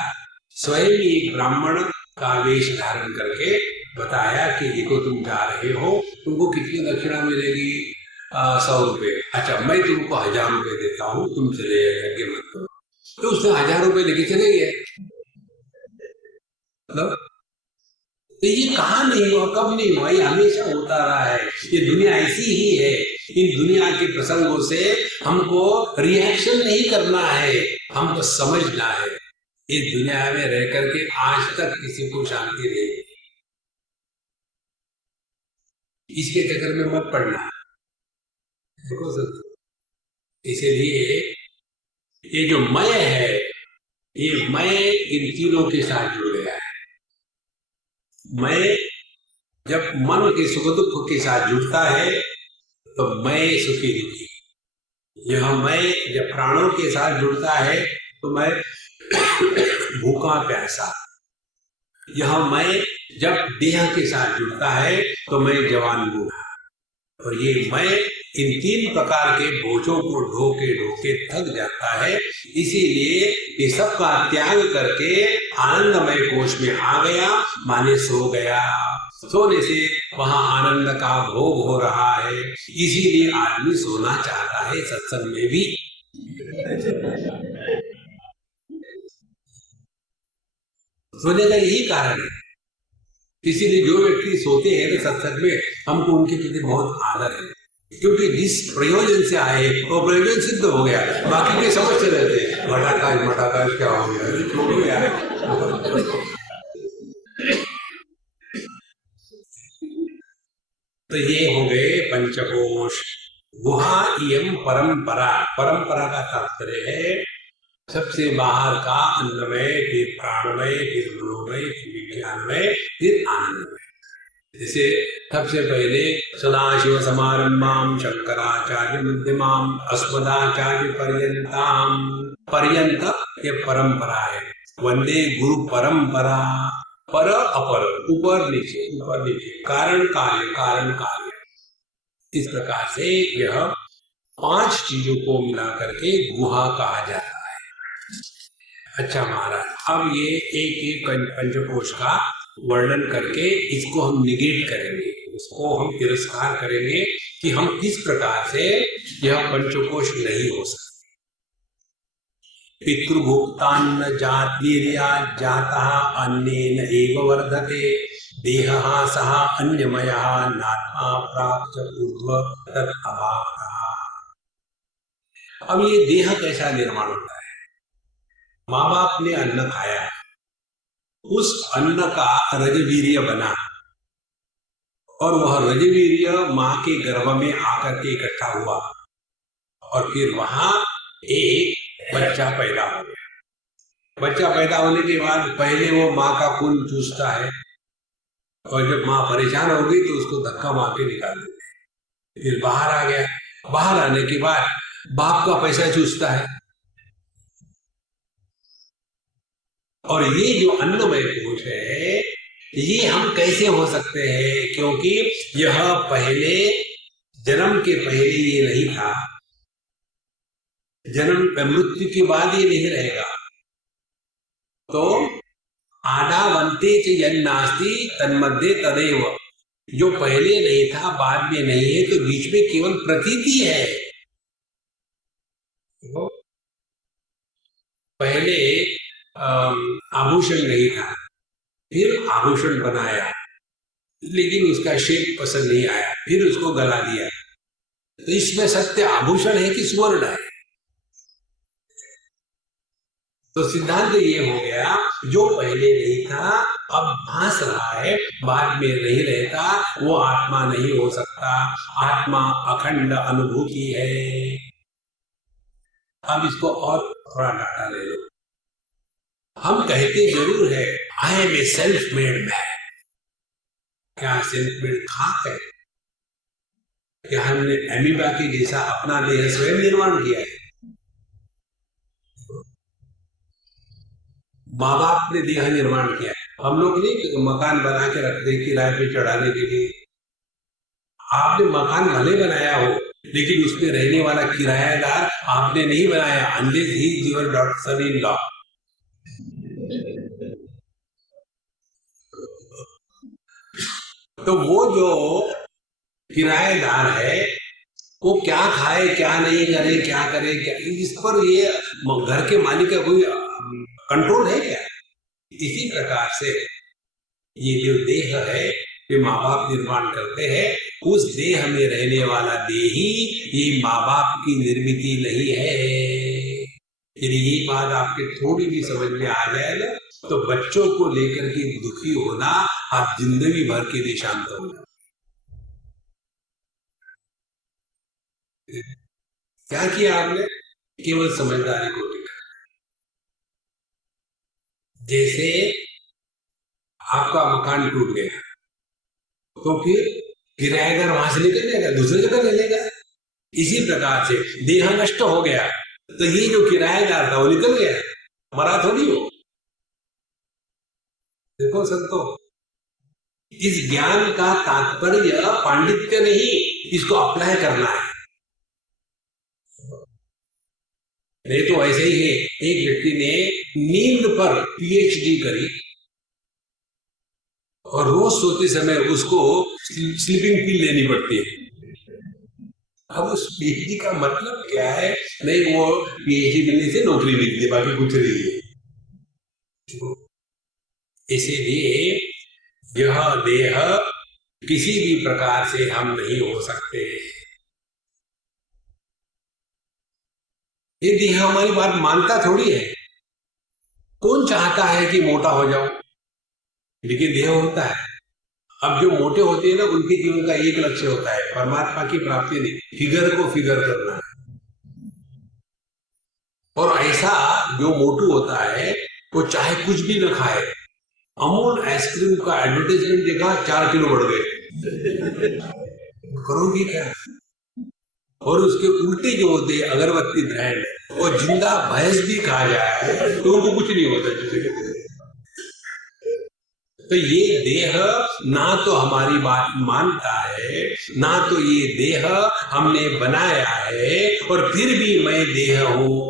स्वयं एक ब्राह्मण का वेश धारण करके बताया कि देखो तुम जा रहे हो, तुमको कितनी दक्षिणा मिलेगी। 100 रुपए, अच्छा मैं तुमको 1000 रुपए देता हूँ, तुम चले जाके मत करो। तो उसने 1000 रुपए लेके चले गए। मतलब तो ये कहाँ नहीं हुआ, कब नहीं हुआ, ये हमेशा होता रहा है। ये दुनिया ऐसी ही है। इन दुनिया के प्रसंगों से हमको रिएक्शन नहीं करना है, हमको समझना है। इस दुनिया में रह करके आज तक किसी को शांति नहीं, इसके चक्कर में मत पड़ना। देखो सर, इसीलिए ये जो मैं है, ये मैं इन तीनों के साथ जुड़ गया है। मैं जब मन के सुख दुख के साथ जुड़ता है तो मैं सुखी दुखी। यह मैं जब प्राणों के साथ जुड़ता है तो मैं भूखा प्यासा। यह मैं जब देह के साथ जुड़ता है तो मैं जवान बूढ़ा। और ये मैं इन 3 प्रकार के बोझों को ढोके ढोके थक जाता है। इसीलिए ये सब का त्याग करके आनंदमय कोश में आ गया, माने सो गया। सोने से वहां आनंद का भोग हो रहा है। इसीलिए आदमी सोना चाहता है सत्संग में भी। सोने का यही कारण है। इसीलिए जो व्यक्ति सोते हैं तो सत्संग में हमको उनके प्रति बहुत आदर है, क्योंकि जिस प्रयोजन से आए वो प्रयोजन सिद्ध हो गया। बाकी के समझते रहते हैं मठाकाश मठाकाश क्या हो गया, छोड़ो यार। तो ये हो गए पंचकोश। गुहा इयम परंपरा। परंपरा का तात्पर्य है सबसे बाहर का अन्नमय, फिर प्राणमय, फिर मनोमय, फिर विज्ञानमय, फिर आनंदमय। जैसे सबसे पहले सदाशिव समारंभाम शंकराचार्य मध्यमाम अस्मदाचार्य पर्यंताम। पर्यंत ये परंपरा है। वंदे गुरु परंपरा। पर अपर, ऊपर नीचे, कारण कार्य। इस प्रकार से यह 5 चीजों को मिला करके गुहा कहा जाता है। अच्छा महाराज, अब ये एक पंचकोश का वर्णन करके इसको हम निगेट करेंगे, इसको हम तिरस्कार करेंगे कि हम किस प्रकार से यह पंचकोश नहीं हो सकते। पितृभुक्तान्न जातिर्या जातः अन्नेन एव वर्धते देहः सः अन्यमयः नात्मा प्राप्त ऊर्ध्व तत् अभावः। अब ये देह कैसा निर्माण होता है? माँ बाप ने अन्न खाया, उस अन्न का रजवीर्य बना और वह रजवीर्य माँ के गर्भ में आकर के इकट्ठा हुआ और फिर वहां एक बच्चा पैदा हो गया। बच्चा पैदा होने के बाद पहले वो माँ का खून चूसता है और जब माँ परेशान हो गई तो उसको धक्का मार के निकाल देते हैं। फिर बाहर आ गया, बाहर आने के बाद बाप का पैसा चूसता है। और ये जो अन्नमय कोश है, ये हम कैसे हो सकते हैं? क्योंकि यह पहले जन्म के पहले ये नहीं था, जन्म मृत्यु के बाद ये नहीं रहेगा। तो आदावंते च यन्नास्ति तन्मध्ये तदेव। जो पहले नहीं था बाद में नहीं है, तो बीच में केवल प्रतीति है। तो पहले आभूषण नहीं था, फिर आभूषण बनाया, लेकिन उसका शेप पसंद नहीं आया, फिर उसको गला दिया। तो इसमें सत्य आभूषण है कि स्वर्ण है? तो सिद्धांत ये हो गया, जो पहले नहीं था अब भास रहा है, बाद में नहीं रहता, वो आत्मा नहीं हो सकता। आत्मा अखंड अनुभूति है। अब इसको और थोड़ा डाटा ले लो। हम कहते जरूर है I am a self made man. क्या सेल्फ मेड खाक है? क्या हमने एमीबा के जैसा अपना देह स्वयं निर्माण किया है? माँ बाप ने देह निर्माण किया है। हम लोग नहीं मकान बना के रखते किराए पे चढ़ाने के लिए। आपने मकान भले बनाया हो, लेकिन उसमें रहने वाला किरायादार आपने नहीं बनाया, unless he is your son in law. तो वो जो किराएदार है, वो क्या खाए क्या नहीं करे, क्या करे क्या, इस पर ये घर के मालिक का कोई कंट्रोल है क्या? इसी प्रकार से ये जो देह है, ये माँ बाप निर्माण करते हैं। उस देह में रहने वाला देही ये माँ बाप की निर्मिति नहीं है। यदि ये बात आपके थोड़ी भी समझ में आ जाए ना, तो बच्चों को लेकर के दुखी होना आप जिंदगी भर के लिए शांत हो जाओ। क्या किया आपने? केवल समझदारी को दिखा। जैसे आपका मकान टूट गया तो फिर किराएदार वहां से निकल जाएगा, दूसरी जगह ले लेगा। इसी प्रकार से देह नष्ट हो गया तो ये जो किराएदार था वो निकल गया, मरा थोड़ी हो। देखो संतो, इस ज्ञान का तात्पर्य पांडित्य नहीं, इसको अप्लाई करना है। नहीं तो ऐसे ही है, एक व्यक्ति ने नींद पर पीएचडी करी और रोज सोते समय उसको स्लीपिंग पिल लेनी पड़ती है। अब उस पीएचडी का मतलब क्या है? नहीं, वो पीएचडी मिलने से नौकरी मिलती है, बाकी कुछ नहीं है। इसीलिए यह देह किसी भी प्रकार से हम नहीं हो सकते। ये देह हमारी बात मानता थोड़ी है। कौन चाहता है कि मोटा हो जाओ, लेकिन देह होता है। अब जो मोटे होते हैं ना, उनके जीवन का एक लक्ष्य होता है, परमात्मा की प्राप्ति नहीं, फिगर को फिगर करना है। और ऐसा जो मोटू होता है वो चाहे कुछ भी न खाए, अमूल आइसक्रीम का एडवर्टाइजमेंट देखा, 4 किलो बढ़ गए, करोगे क्या? और उसके उल्टे जो होते हैं अगरबत्ती ब्रांड, और जिंदा भैंस भी खा जाए तो उनको कुछ नहीं होता। तो ये देह ना तो हमारी बात मानता है, ना तो ये देह हमने बनाया है, और फिर भी मैं देह हूं।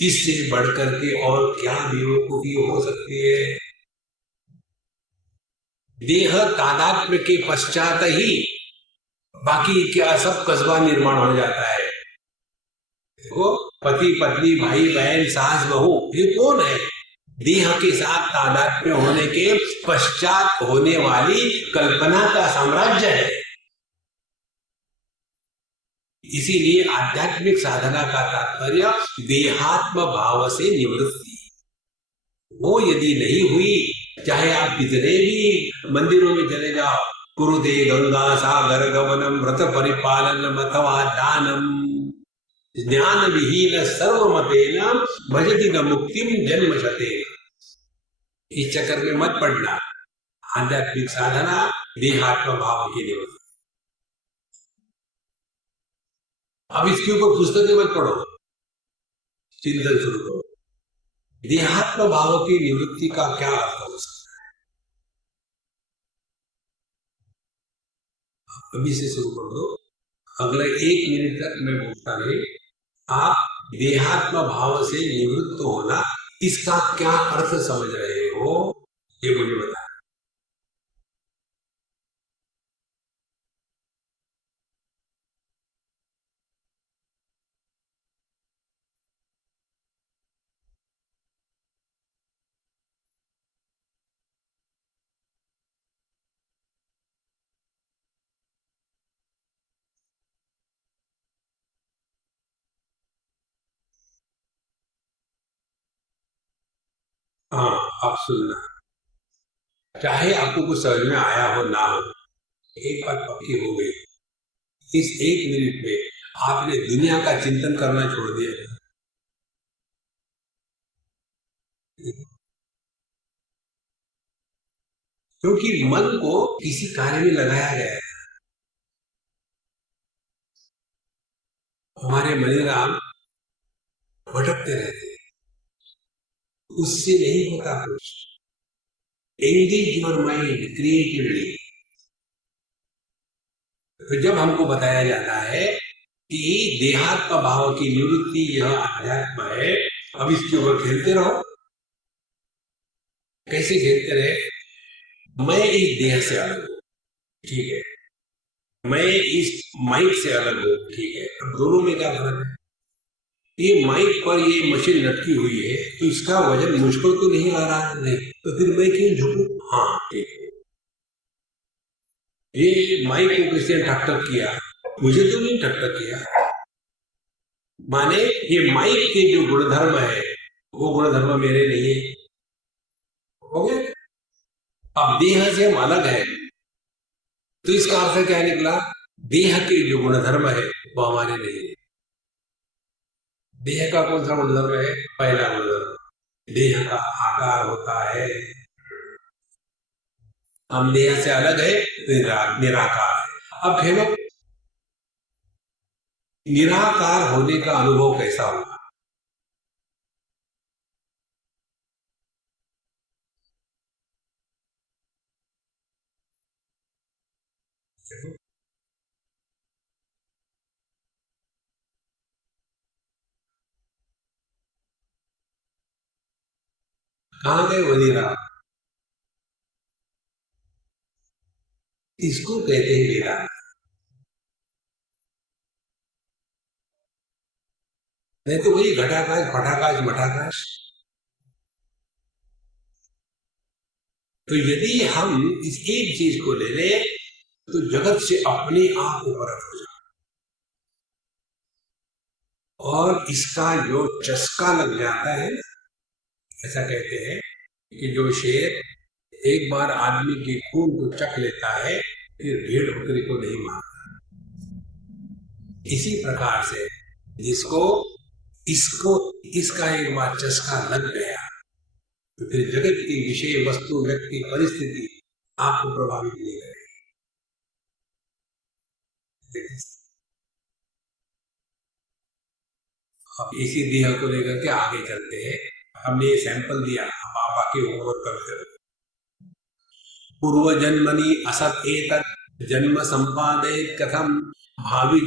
इससे बढ़कर के और क्या बेवकूफी हो सकती है? देह तादात्म्य के पश्चात ही बाकी क्या सब कस्बा निर्माण हो जाता है। देखो, पति पत्नी भाई बहन सास बहू, ये कौन है? देह के साथ तादात्म्य होने के पश्चात होने वाली कल्पना का साम्राज्य है। इसीलिए आध्यात्मिक साधना का तात्पर्य देहात्म भाव से निवृत्ति। वो यदि नहीं हुई, चाहे आप कितने भी मंदिरों में चले जाओ, कुरुते गंगा सागर गमनम व्रत परिपालनम अथवा दानम, ज्ञान विहीन सर्वमतेन भजति न मुक्तिम जन्म शतेन। इस चक्कर में मत पड़ना। आध्यात्मिक साधना देहात्म भाव के लिए। अब इसके ऊपर पुस्तकें मत पढ़ो, चिंतन शुरू करो। देहात्म भाव की निवृत्ति का क्या अर्थ हो सकता है? अभी से शुरू कर दो, अगले 1 मिनट तक मैं बोलता है। आप देहात्म भाव से निवृत्त होना, इसका क्या अर्थ समझ रहे हो, ये मुझे बताएं। हाँ, आप सुनना, चाहे आपको कुछ समझ में आया हो ना हो, एक बात पक्की हो गई, इस 1 मिनट में आपने दुनिया का चिंतन करना छोड़ दिया। क्योंकि मन को किसी कार्य में लगाया गया है। हमारे मनीराम भटकते रहते हैं, उससे नहीं होता कुछ। Engage your mind creatively. तो जब हमको बताया जाता है कि देहात्म भाव की निवृत्ति यह अध्यात्म है, अब इसके ऊपर खेलते रहो। कैसे खेलते रहे? मैं इस देह से अलग हूं, ठीक है, मैं इस माइक से अलग हूं, ठीक है। अब दोनों में क्या फर्क है? ये माइक पर ये मशीन लटकी हुई है, तो इसका वजन मुझको तो नहीं आ रहा है, नहीं, तो फिर मैं क्यों झुकूं? हाँ ठीक है, ये माइक को किसी ने टक्कर किया, मुझे तो नहीं टक्कर किया। माने ये माइक के जो गुणधर्म है वो गुणधर्म मेरे नहीं है। हो गया? अब देह से हम अलग है, तो इसका अर्थ क्या निकला? देह के जो गुणधर्म है वो हमारे नहीं है। देह का कौन सा गुणधर्म है? पहला गुणधर्म, देह का आकार होता है। हम देह से अलग है, निराकार है। अब खेलो, निराकार होने का अनुभव कैसा होगा? कहाँ गए वो निराकार? इसको कहते हैं निराकार। नहीं तो वही घटाकाश पटाकाश मठाकाश। तो यदि हम इस एक चीज को ले लें तो जगत से अपने आप उपरत हो जाए। और इसका जो चस्का लग जाता है, ऐसा कहते हैं कि जो शेर एक बार आदमी के खून को चख लेता है फिर भेड़ बकरी को नहीं मारता, इसी प्रकार से जिसको इसको इसका एक बार चस्का लग गया तो फिर जगत की विषय वस्तु व्यक्ति परिस्थिति आपको प्रभावित नहीं करेगी। अब इसी देह को लेकर के आगे चलते हैं। हमने ये सैंपल दिया, अब आप आके होमवर्क करते रहो। पूर्व जन्मनि असत एतत् जन्म संपादे कथम भावी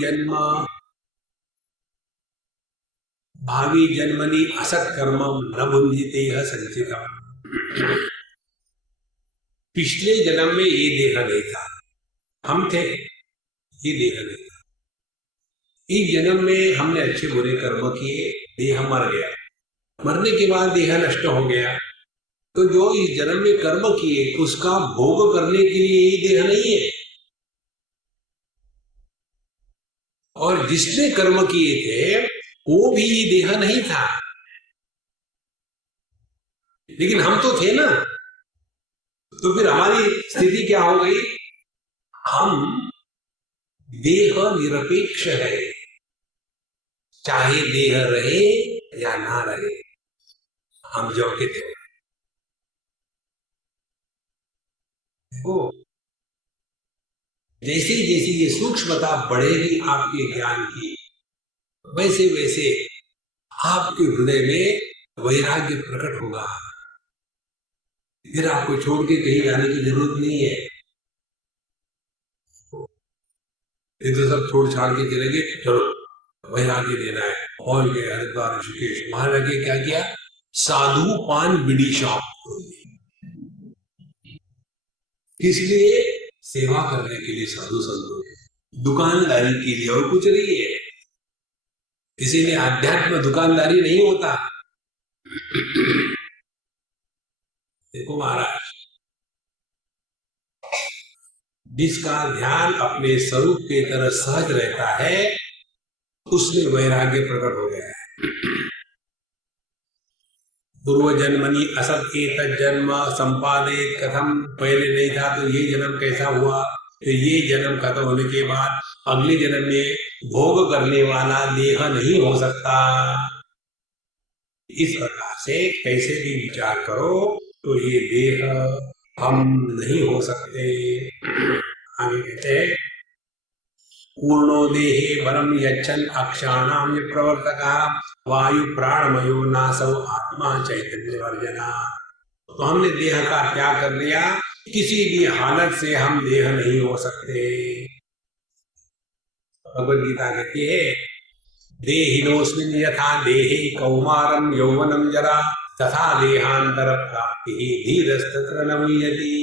जन्मनि असत कर्मम न भुंजिते संचितम। पिछले जन्म में ये देह नहीं था, हम थे, ये देह नहीं था। इस जन्म में हमने अच्छे बुरे कर्म किए, देह मर गया, मरने के बाद देह नष्ट हो गया। तो जो इस जन्म में कर्म किए उसका भोग करने के लिए ये देह नहीं है। और जिसने कर्म किए थे वो भी ये देह नहीं था, लेकिन हम तो थे ना। तो फिर हमारी स्थिति क्या हो गई? हम देह निरपेक्ष है, चाहे देह रहे या ना रहे, हम जो के थे। वो जैसे जैसे ये सूक्ष्मता बढ़ेगी आपके ज्ञान की, वैसे वैसे आपके हृदय में वैराग्य प्रकट होगा। फिर आपको छोड़ के कहीं जाने की जरूरत नहीं है। ये तो सब छोड़ छाड़ के चले गए, चलो वैराग्य देना है, और गए हरिद्वार ऋषिकेश। वहां लगे क्या किया? साधु पान बीड़ी शॉप, किस लिए? सेवा करने के लिए साधु संतों, दुकानदारी के लिए, और कुछ नहीं है। इसीलिए आध्यात्म दुकानदारी नहीं होता। देखो महाराज, जिसका ध्यान अपने स्वरूप की तरह सहज रहता है उसमें वैराग्य प्रकट हो गया है। पूर्व जन्मनि असत एतत् जन्म संपादे कथम, पहले नहीं था तो ये जन्म कैसा हुआ? तो ये जन्म खत्म होने के बाद अगले जन्म में भोग करने वाला देह नहीं हो सकता। इस प्रकार से कैसे भी विचार करो तो ये देह हम नहीं हो सकते। आगे कहते हैं, पूर्णो देहे परम यच्छन अक्षाणाम प्रवर्तक वायु प्राणमयो नासौ आत्मा चैतन्य वर्जना। तो हमने देह का त्याग कर दिया, किसी भी हालत से हम देह नहीं हो सकते। भगवद गीता कहती है, देहिनोऽस्मिन् यथा देहे कौमारं यौवनं जरा तथा देहांतर प्राप्ति धीरस्तत्र न मुह्यति।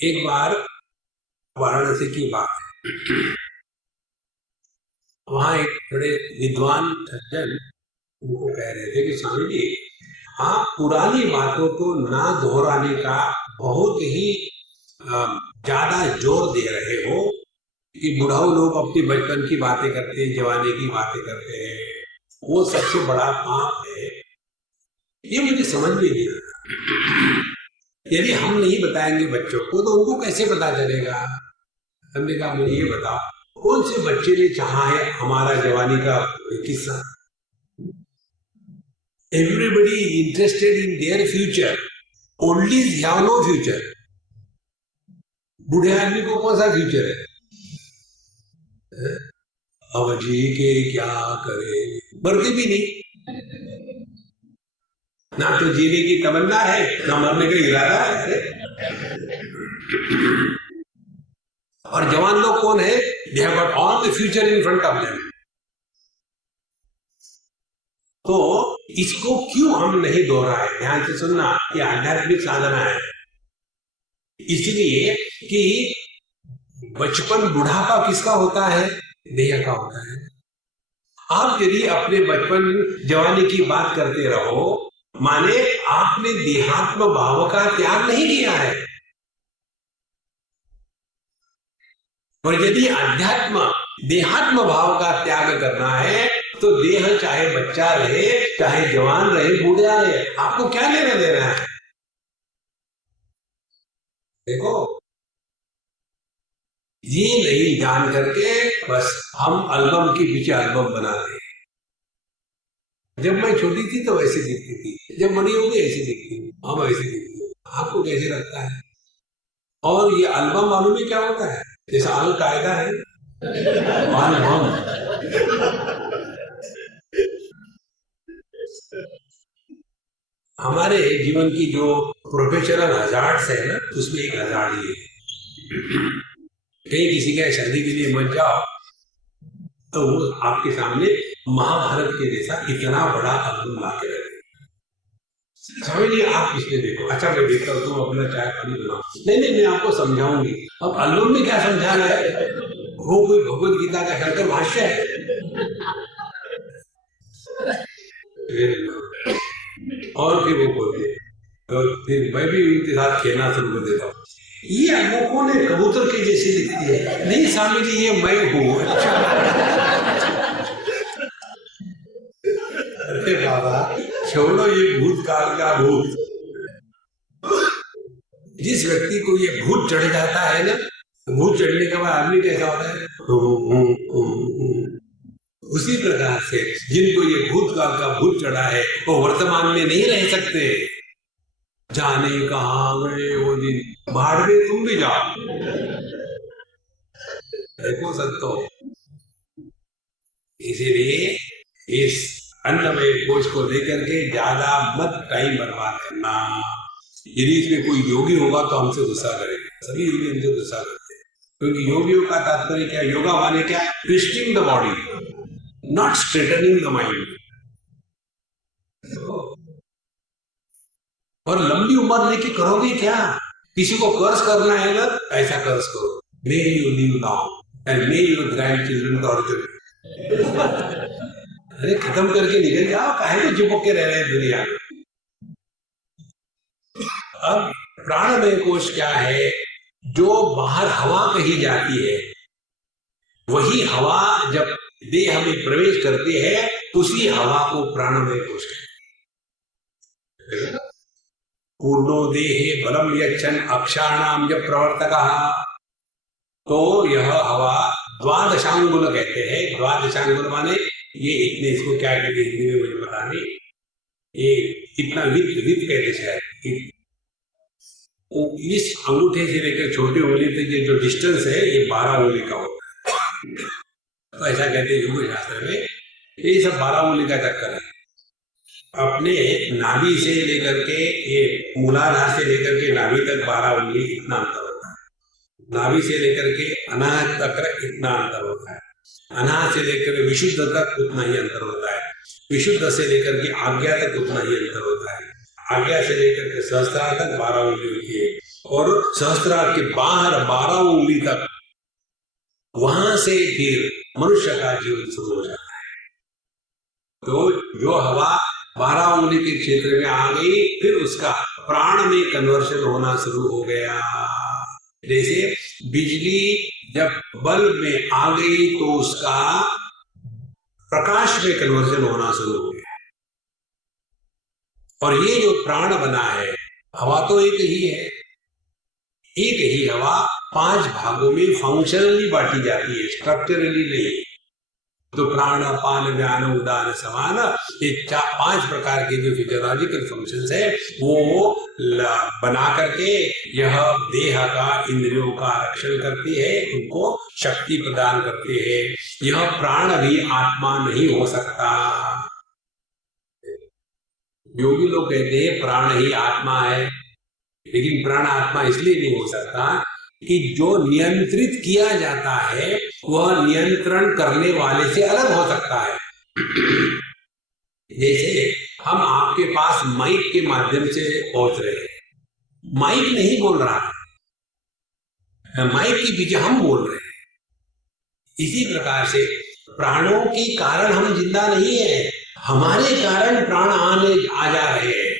एक बार वाराणसी की बात है, वहां एक बड़े विद्वान सज्जन उनको कह रहे थे कि स्वामी जी, आप पुरानी बातों को ना दोहराने का बहुत ही ज्यादा जोर दे रहे हो कि बुढ़ाऊ लोग अपनी बचपन की बातें करते हैं, जवानी की बातें करते हैं, वो सबसे बड़ा पाप है। ये मुझे समझ में नहीं आता। यदि हम नहीं बताएंगे बच्चों को तो उनको कैसे पता चलेगा? हमने कहा मुझे ये बताओ, कौन से बच्चे ने चाहा है हमारा जवानी का किस्सा? Everybody is interested in their future, oldies have no future. बूढ़े आदमी को कौन सा फ्यूचर है? अब जी के क्या करे, मरते भी नहीं, ना तो जीने की तमन्ना है ना मरने का इरादा है। और जवान लोग कौन है? They have got all the future in front of them. तो इसको क्यों हम नहीं दोहराए? ध्यान से सुनना, ये आध्यात्मिक साधना है। इसलिए कि बचपन बुढ़ापा किसका होता है? देह का होता है। आप यदि अपने बचपन जवानी की बात करते रहो, माने आपने देहात्म भाव का त्याग नहीं किया है। और यदि अध्यात्म देहात्म भाव का त्याग करना है तो देह चाहे बच्चा रहे, चाहे जवान रहे, बूढ़ा रहे, आपको क्या लेना देना है? देखो, ये नहीं जान करके बस हम एल्बम के पीछे एल्बम बनाते हैं। जब मैं छोटी थी तो ऐसी दिखती थी, जब बड़ी होगी ऐसी दिखती हूँ, हम ऐसी दिखती हूँ। आपको कैसे लगता है? और ये एल्बम मालूम है क्या होता है? जैसा अल कायदा है, हमारे जीवन की जो प्रोफेशनल हजार्ड्स है ना, उसमें एक हजार्ड ये है, कहीं किसी का शादी के लिए मत जाओ तो वो आपके सामने महाभारत के जैसा इतना बड़ा एल्बम ला के रखे। स्वामी जी आप इसमें देखो, अच्छा मैं देखता हूँ, तुम अपना चाय पानी बनाओ। नहीं नहीं, मैं आपको समझाऊंगी। अब एल्बम में क्या समझाना है? वो कोई भगवत गीता का शंकर भाष्य है? और फिर वो बोलते, और फिर मैं भी उनके साथ खेलना शुरू कर देता हूँ। ये वो कौन है? कबूतर के जैसी दिखती है। नहीं स्वामी जी, ये मैं हूँ। अच्छा, अरे बाबा छोड़ो ये भूतकाल का भूत। जिस व्यक्ति को ये भूत चढ़ जाता है ना, भूत चढ़ने के बाद आदमी कैसा होता है? उसी प्रकार से जिनको ये भूतकाल का भूत चढ़ा है वो वर्तमान में नहीं रह सकते। जाने कहाँ गए वो दिन, बाढ़ में तुम भी जाओ। देखो संतो, इसीलिए इस अन्नमय कोश को लेकर के ज्यादा मत टाइम बर्बाद करना। यदि इसमें कोई योगी होगा तो हमसे गुस्सा करेगा, सभी योगी हमसे गुस्सा करते हैं, क्योंकि योगियों का तात्पर्य क्या? योगा माने क्या? Twisting the body, not straightening the mind. और लंबी उम्र लेके करोगे क्या? किसी को कर्ज करना है ना, ऐसा कर्ज करो, may you live long and may your grand children torture. अरे खत्म करके निकल जाओ, काहे को चिपक के रह रहे हैं दुनिया में? अब प्राणमय कोश क्या है? जो बाहर हवा कही जाती है, वही हवा जब देह में प्रवेश करती है, उसी हवा को प्राणमय कोश कहते हैं। पूर्णो देहे बलम यच्छन अक्षाणाम जब प्रवर्तकः, तो यह हवा द्वादशांगुल कहते हैं। द्वादशांगुल माने ये इतने, इसको क्या कहते हैं हिंदी में मुझे पता नहीं, ये इतना वित्त वित्त कहते शायद। इस अंगूठे से लेकर छोटी उंगली तक ये जो डिस्टेंस है ये 12 उंगली का होता है। तो ऐसा कहते हैं योग शास्त्र में, ये सब 12 उंगली का चक्कर है। अपने नाभि से लेकर के ये मूलाधार से लेकर के नाभि तक 12 उंगली, इतना अंतर होता है। नाभि से लेकर के अनाहत तक इतना अंतर होता है। अनाहत से लेकर विशुद्ध तक उतना ही अंतर होता है। विशुद्ध से लेकर के आज्ञा तक उतना ही अंतर होता है। आज्ञा से लेकर के सहस्त्रार तक 12 उंगली होती है। और सहस्त्रार के बाहर 12 उंगली तक, वहां से फिर मनुष्य का जीवन शुरू हो जाता है। तो जो हवा 12 उंगली के क्षेत्र में आ गई, फिर उसका प्राण में कन्वर्शन होना शुरू हो गया। जैसे बिजली जब बल्ब में आ गई तो उसका प्रकाश में कन्वर्जन होना शुरू हो गया। और ये जो प्राण बना है, हवा तो एक ही है, एक ही हवा 5 भागों में फंक्शनली बांटी जाती है, स्ट्रक्चरली नहीं। तो प्राण अपान व्यान उदान समान, ये 5 प्रकार के जो फिजियोलॉजिकल फंक्शंस है वो बना करके यह देह का, इंद्रियों का रक्षण करती है, उनको शक्ति प्रदान करती है। यह प्राण भी आत्मा नहीं हो सकता। योगी लोग कहते हैं प्राण ही आत्मा है, लेकिन प्राण आत्मा इसलिए नहीं हो सकता कि जो नियंत्रित किया जाता है वह नियंत्रण करने वाले से अलग हो सकता है। जैसे हम आपके पास माइक के माध्यम से पहुंच रहे हैं, माइक नहीं बोल रहा है, माइक के पीछे हम बोल रहे हैं। इसी प्रकार से प्राणों के कारण हम जिंदा नहीं है, हमारे कारण प्राण आ जा रहे हैं।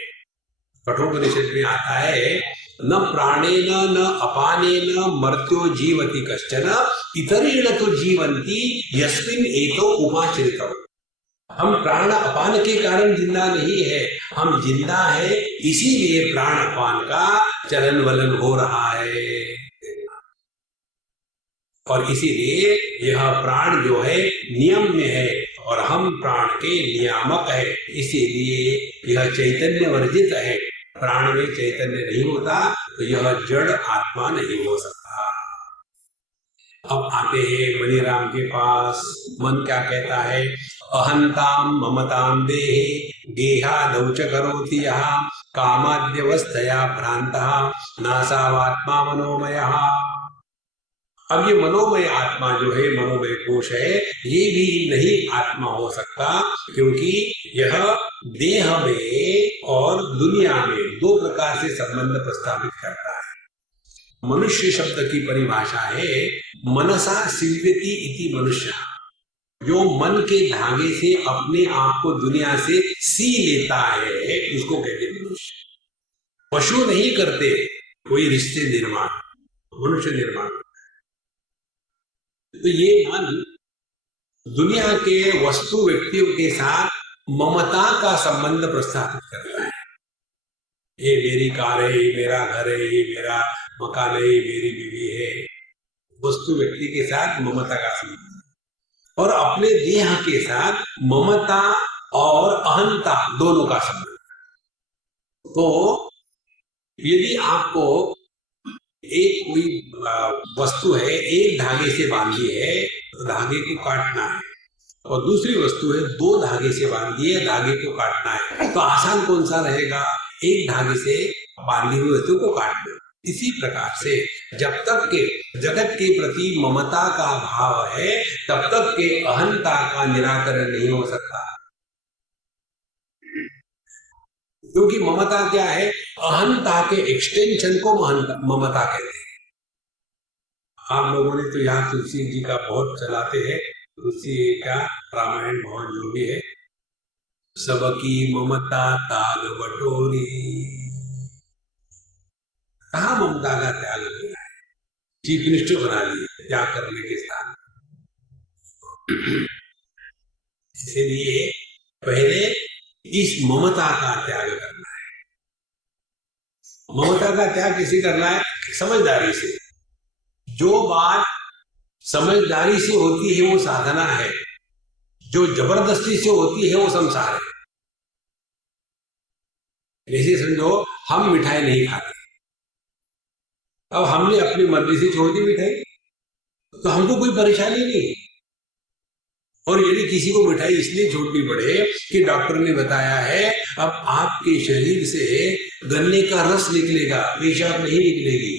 कठोपनिषद में आता है, न प्राणेन न अपानेन मर्त्यो जीवति कश्चन इतरेण तो जीवन्ति यस्मिन् एतो उपाश्रितम्। हम प्राण अपान के कारण जिंदा नहीं है, हम जिंदा है इसीलिए प्राण अपान का चलन वलन हो रहा है। और इसीलिए यह प्राण जो है नियम में है और हम प्राण के नियामक है, इसीलिए यह चैतन्य वर्जित है। प्राण में चैतन्य नहीं होता तो यह जड़ आत्मा नहीं हो सकता। अब आते हैं मणिराम के पास। मन क्या कहता है? अहंताम ममताम देहे गेहादौ च करोति यः कामाद्यवस्थया भ्रान्तः नासावात्मा मनोमयः। अब ये मनोमय आत्मा जो है, मनोमय कोश है, ये भी नहीं आत्मा हो सकता, क्योंकि यह देह में और दुनिया में 2 प्रकार से संबंध प्रस्तावित करता है। मनुष्य शब्द की परिभाषा है मनसा सीव्यति इति मनुष्य, जो मन के धागे से अपने आप को दुनिया से सी लेता है, उसको कहते हैं मनुष्य। पशु नहीं करते कोई रिश्ते निर्माण, मनुष्य निर्माण। तो ये मन दुनिया के वस्तु व्यक्तियों के साथ ममता का संबंध प्रस्थापित करता है। ये मेरी कार है, ये मेरा घर है, ये मेरा मकान है, ये मेरी बीवी है। वस्तु व्यक्ति के साथ ममता का संबंध, और अपने देह के साथ ममता और अहंता दोनों का संबंध। तो यदि आपको एक कोई वस्तु है, एक धागे से बांधी है तो धागे को काटना है, और दूसरी वस्तु है 2 धागे से बांधी है, धागे को काटना है, तो आसान कौन सा रहेगा? एक धागे से बांधी हुई वस्तु को काटना। इसी प्रकार से जब तक के जगत के प्रति ममता का भाव है, तब तक के अहंता का निराकरण नहीं हो सकता। क्योंकि ममता क्या है? अहंता के एक्सटेंशन को ममता कहते हैं। आप लोगों ने तो यहाँ तुलसी जी का बहुत चलाते हैं, तुलसी का रामायण बहुत जो भी है, सबकी ममता ताग बटोरी। कहाँ ममता का त्याग किया है? चीफ मिनिस्टर बना लिए त्याग करने के स्थान। इसलिए पहले इस ममता का त्याग करना है। ममता का त्याग किसे करना है? समझदारी से। जो बात समझदारी से होती है वो साधना है, जो जबरदस्ती से होती है वो संसार है। जैसे समझो हम मिठाई नहीं खाते, अब हमने अपनी मर्जी से छोड़ दी मिठाई, तो हमको कोई परेशानी नहीं। और यदि किसी को मिठाई इसलिए छोड़नी पड़े कि डॉक्टर ने बताया है अब आपके शरीर से गन्ने का रस निकलेगा, पेशाब नहीं निकलेगी,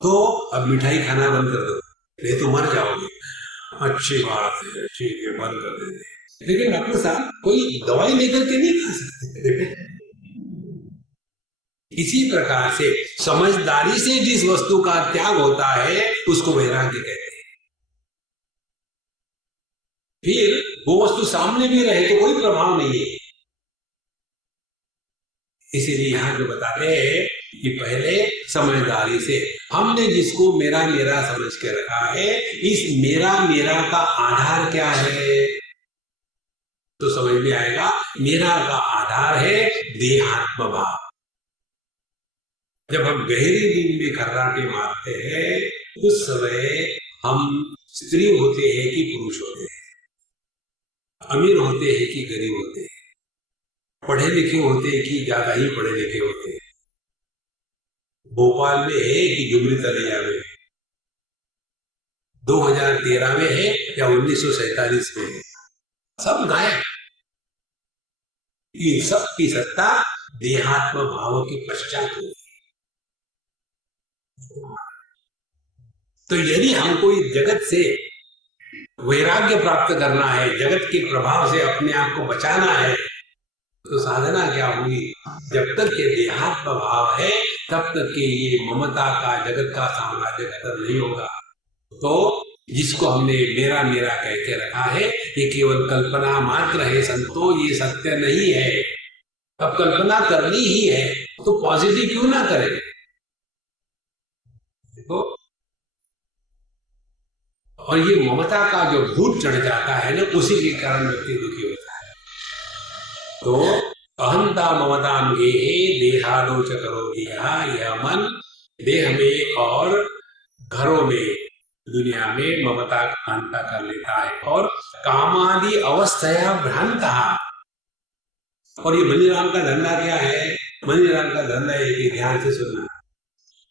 तो अब मिठाई खाना बंद कर दो, नहीं तो मर जाओगे। अच्छी बात है, ठीक है, बंद कर देते। लेकिन डॉक्टर साहब कोई दवाई लेकर के नहीं खा सकते। इसी प्रकार से समझदारी से जिस वस्तु का त्याग होता है उसको वैराग्य कहते हैं। फिर वो वस्तु सामने भी रहे तो कोई प्रभाव नहीं है। इसीलिए यहां जो बताते हैं कि पहले समझदारी से हमने जिसको मेरा मेरा समझ के रखा है, इस मेरा मेरा का आधार क्या है तो समझ में आएगा। मेरा का आधार है देहात्म भाव। जब हम गहरी नींद में खर्राटे मारते हैं उस समय हम स्त्री होते हैं कि पुरुष होते हैं, अमीर होते हैं कि गरीब होते हैं, पढ़े लिखे होते हैं कि ज्यादा ही पढ़े लिखे होते हैं, भोपाल में है कि जुबरी तलिया में, 2013 में है या 1947 में है, सब गायब। ये सब की सत्ता देहात्म भाव के पश्चात हुई। तो यदि हमको इस जगत से वैराग्य प्राप्त करना है, जगत के प्रभाव से अपने आप को बचाना है, तो साधना क्या हुई? जब तक ये देहात्म भाव है तब तक के ये ममता का जगत का साम्राज्य खत्म नहीं होगा। तो जिसको हमने मेरा मेरा कह के रखा है ये केवल कल्पना मात्र है संतो, ये सत्य नहीं है। अब कल्पना करनी ही है तो पॉजिटिव क्यों ना करें? देखो, और ये ममता का जो भूत चढ़ जाता है ना, उसी के कारण व्यक्ति दुखी होता है। तो अहंता ममता में देहालोच करोगी, यह मन देह में और घरों में दुनिया में ममता अहंता कर लेता है और कामादि अवस्थया भ्रांता। और ये मनीराम का धंधा क्या है? मनीराम का धंधा है कि ध्यान से सुनना,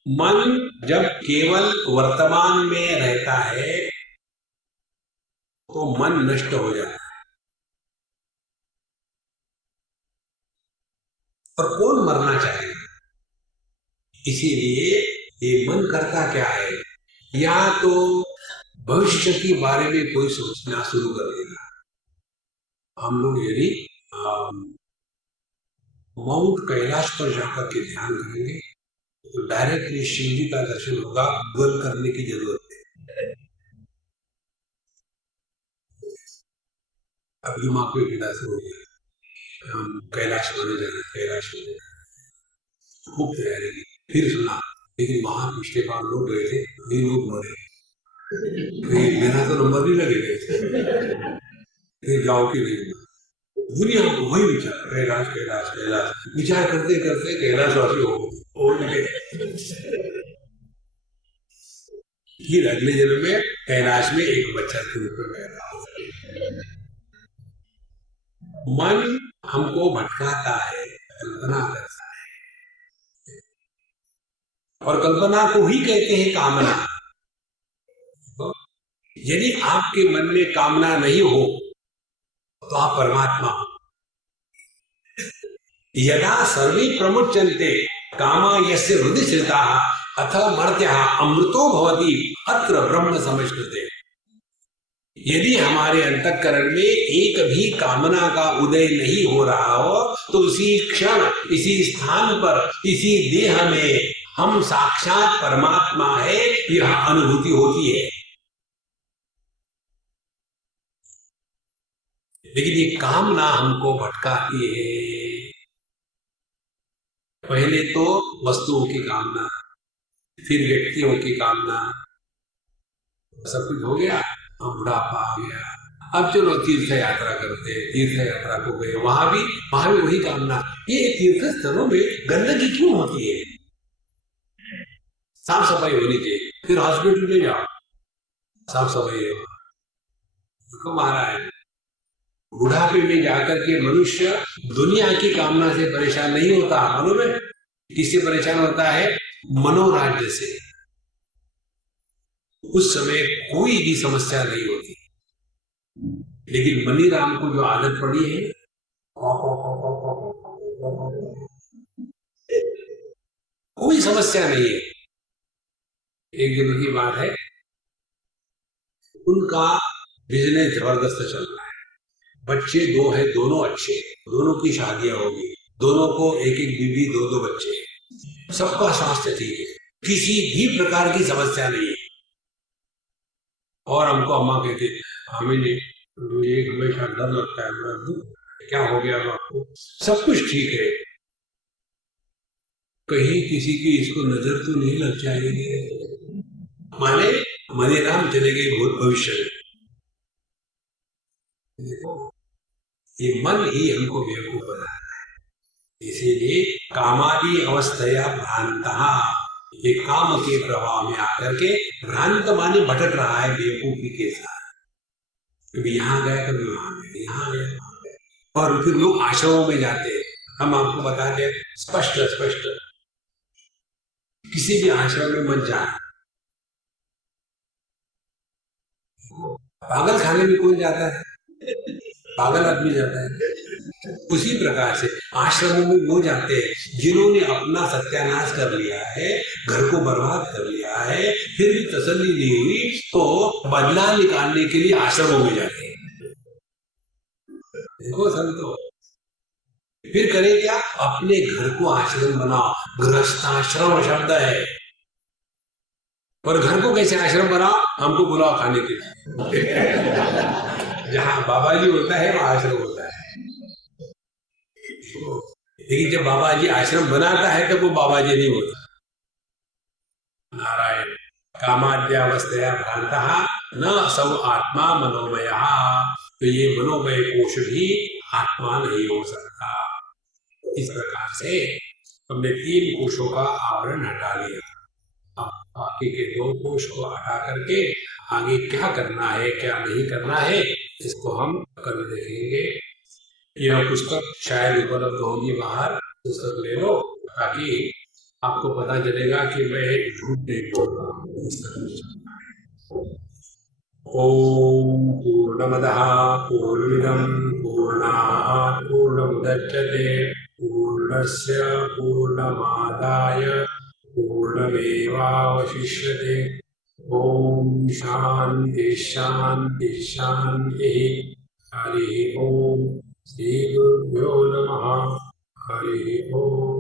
मन जब केवल वर्तमान में रहता है तो मन नष्ट हो जाता है। और कौन मरना चाहेगा? इसीलिए ये मन करता क्या है, या तो भविष्य के बारे में कोई सोचना शुरू कर देगा। हम लोग यदि माउंट कैलाश पर जाकर के ध्यान करेंगे तो डायरेक्टली शिव जी का दर्शन होगा, गूगल करने की जरूरत है। अब दिमाग पे विदा से हो गया, हम कैलाश होने जाना, कैलाश होने जाना, खूब तैयारी की। फिर सुना लेकिन वहां पिछले बार लोग गए थे, ये लोग मरे, मेरा तो नंबर नहीं लगे, फिर जाओ कि नहीं। दुनिया को वही विचार, कैलाश कैलाश कैलाश विचार करते करते कैलाशवासी हो गए। फिर अगले जन्म में कैलाश में एक बच्चा के रूप में पैदा होगा। मन हमको भटकाता है, कल्पना करता है, और कल्पना को ही कहते हैं कामना। तो यदि आपके मन में कामना नहीं हो तो आप परमात्मा हो। यदा सर्वे प्रमुच्यन्ते कामा यस्य हृदि स्थिताः अथ मर्त्यः अमृतो भवति अत्र ब्रह्म समश्नुते। यदि हमारे अंतःकरण में एक भी कामना का उदय नहीं हो रहा हो तो उसी क्षण, इसी स्थान पर, इसी देह में हम साक्षात परमात्मा है, यह अनुभूति होती है। लेकिन ये कामना हमको भटकाती है। पहले तो वस्तुओं की कामना, फिर व्यक्तियों की कामना, सब कुछ हो गया, अब बुढ़ापा आ गया। अब चलो तीर्थ यात्रा करते हैं, तीर्थ यात्रा को गए, वहां भी वही कामना। ये तीर्थ स्थलों में गंदगी क्यों होती है? साफ सफाई होनी चाहिए। फिर हॉस्पिटल में जाओ, साफ सफाई हो, मारा है। बुढ़ापे में जाकर के मनुष्य दुनिया की कामना से परेशान नहीं होता, मालूम है किससे परेशान होता है? मनोराज्य से। उस समय कोई भी समस्या नहीं होती। लेकिन मनीराम को जो आदत पड़ी है, कोई समस्या नहीं है। एक दिन की बात है, उनका बिजनेस जबरदस्त चल रहा है, बच्चे दो है, दोनों अच्छे, दोनों की शादियां होगी, दोनों को एक एक बीवी, दो दो बच्चे। सबका स्वास्थ्य ठीक है, किसी भी प्रकार की समस्या नहीं है। और हमको अम्मा कहती हमें नहीं, ये हमेशा डर लगता है, बड़ा दुख, क्या हो गया आपको? सब कुछ ठीक है, कहीं किसी की इसको नजर तो नहीं लग जाएगी, माने मरे राम चले गए भूत भविष्य में। देखो, ये मन ही हमको बेवकूफ बना रहा है। इसीलिए कामादि अवस्थया भ्रांता, ये काम के प्रभाव में आकर के भ्रांत माने भटक रहा है बेवकूफी के साथ, कभी यहाँ गया, कभी वहां गया, यहाँ गया, वहां गया। और फिर लोग आश्रमों में जाते हैं। हम आपको बताते हैं स्पष्ट स्पष्ट, किसी भी आश्रम में मत जाना। पागल खाने में कौन जाता है? पागल आदमी जाता है। उसी प्रकार से आश्रमों में वो जाते हैं जिन्होंने अपना सत्यानाश कर लिया है, घर को बर्बाद कर लिया है, फिर भी तसल्ली नहीं हुई तो बदला निकालने के लिए आश्रमों में जाते हैं। देखो संतो, फिर करें क्या? अपने घर को आश्रम बनाओ। गृहस्थाश्रम शब्द है, और घर को कैसे आश्रम बनाओ? हमको बुलाओ खाने के लिए। जहां बाबा जी होता है वहां आश्रम होता है। लेकिन जब बाबा जी आश्रम बनाता है तब वो बाबा जी नहीं होता। नारायण कामाद्यावस्थया भ्रांतः न सब आत्मा मनोमय, तो ये मनोमय कोश भी आत्मा नहीं हो सकता। इस प्रकार से हमने 3 कोशों का आवरण हटा लिया। बाकी के 2 कोश को हटा करके आगे क्या करना है, क्या नहीं करना है, इसको हम कल देखेंगे। यह पुस्तक शायद उपलब्ध होगी बाहर, पुस्तक ले लो ताकि आपको पता चलेगा कि मैं झूठ नहीं बोल रहा हूँ। ओम पूर्णमदः पूर्णमिदं पूर्णात् पूर्णमुदच्यते पूर्णस्य पूर्णमादाय पूर्णमेवावशिष्यते। ओम शांति शांति शांति। हरि ओम। श्री गुरुभ्यो नमः। हरि ओम।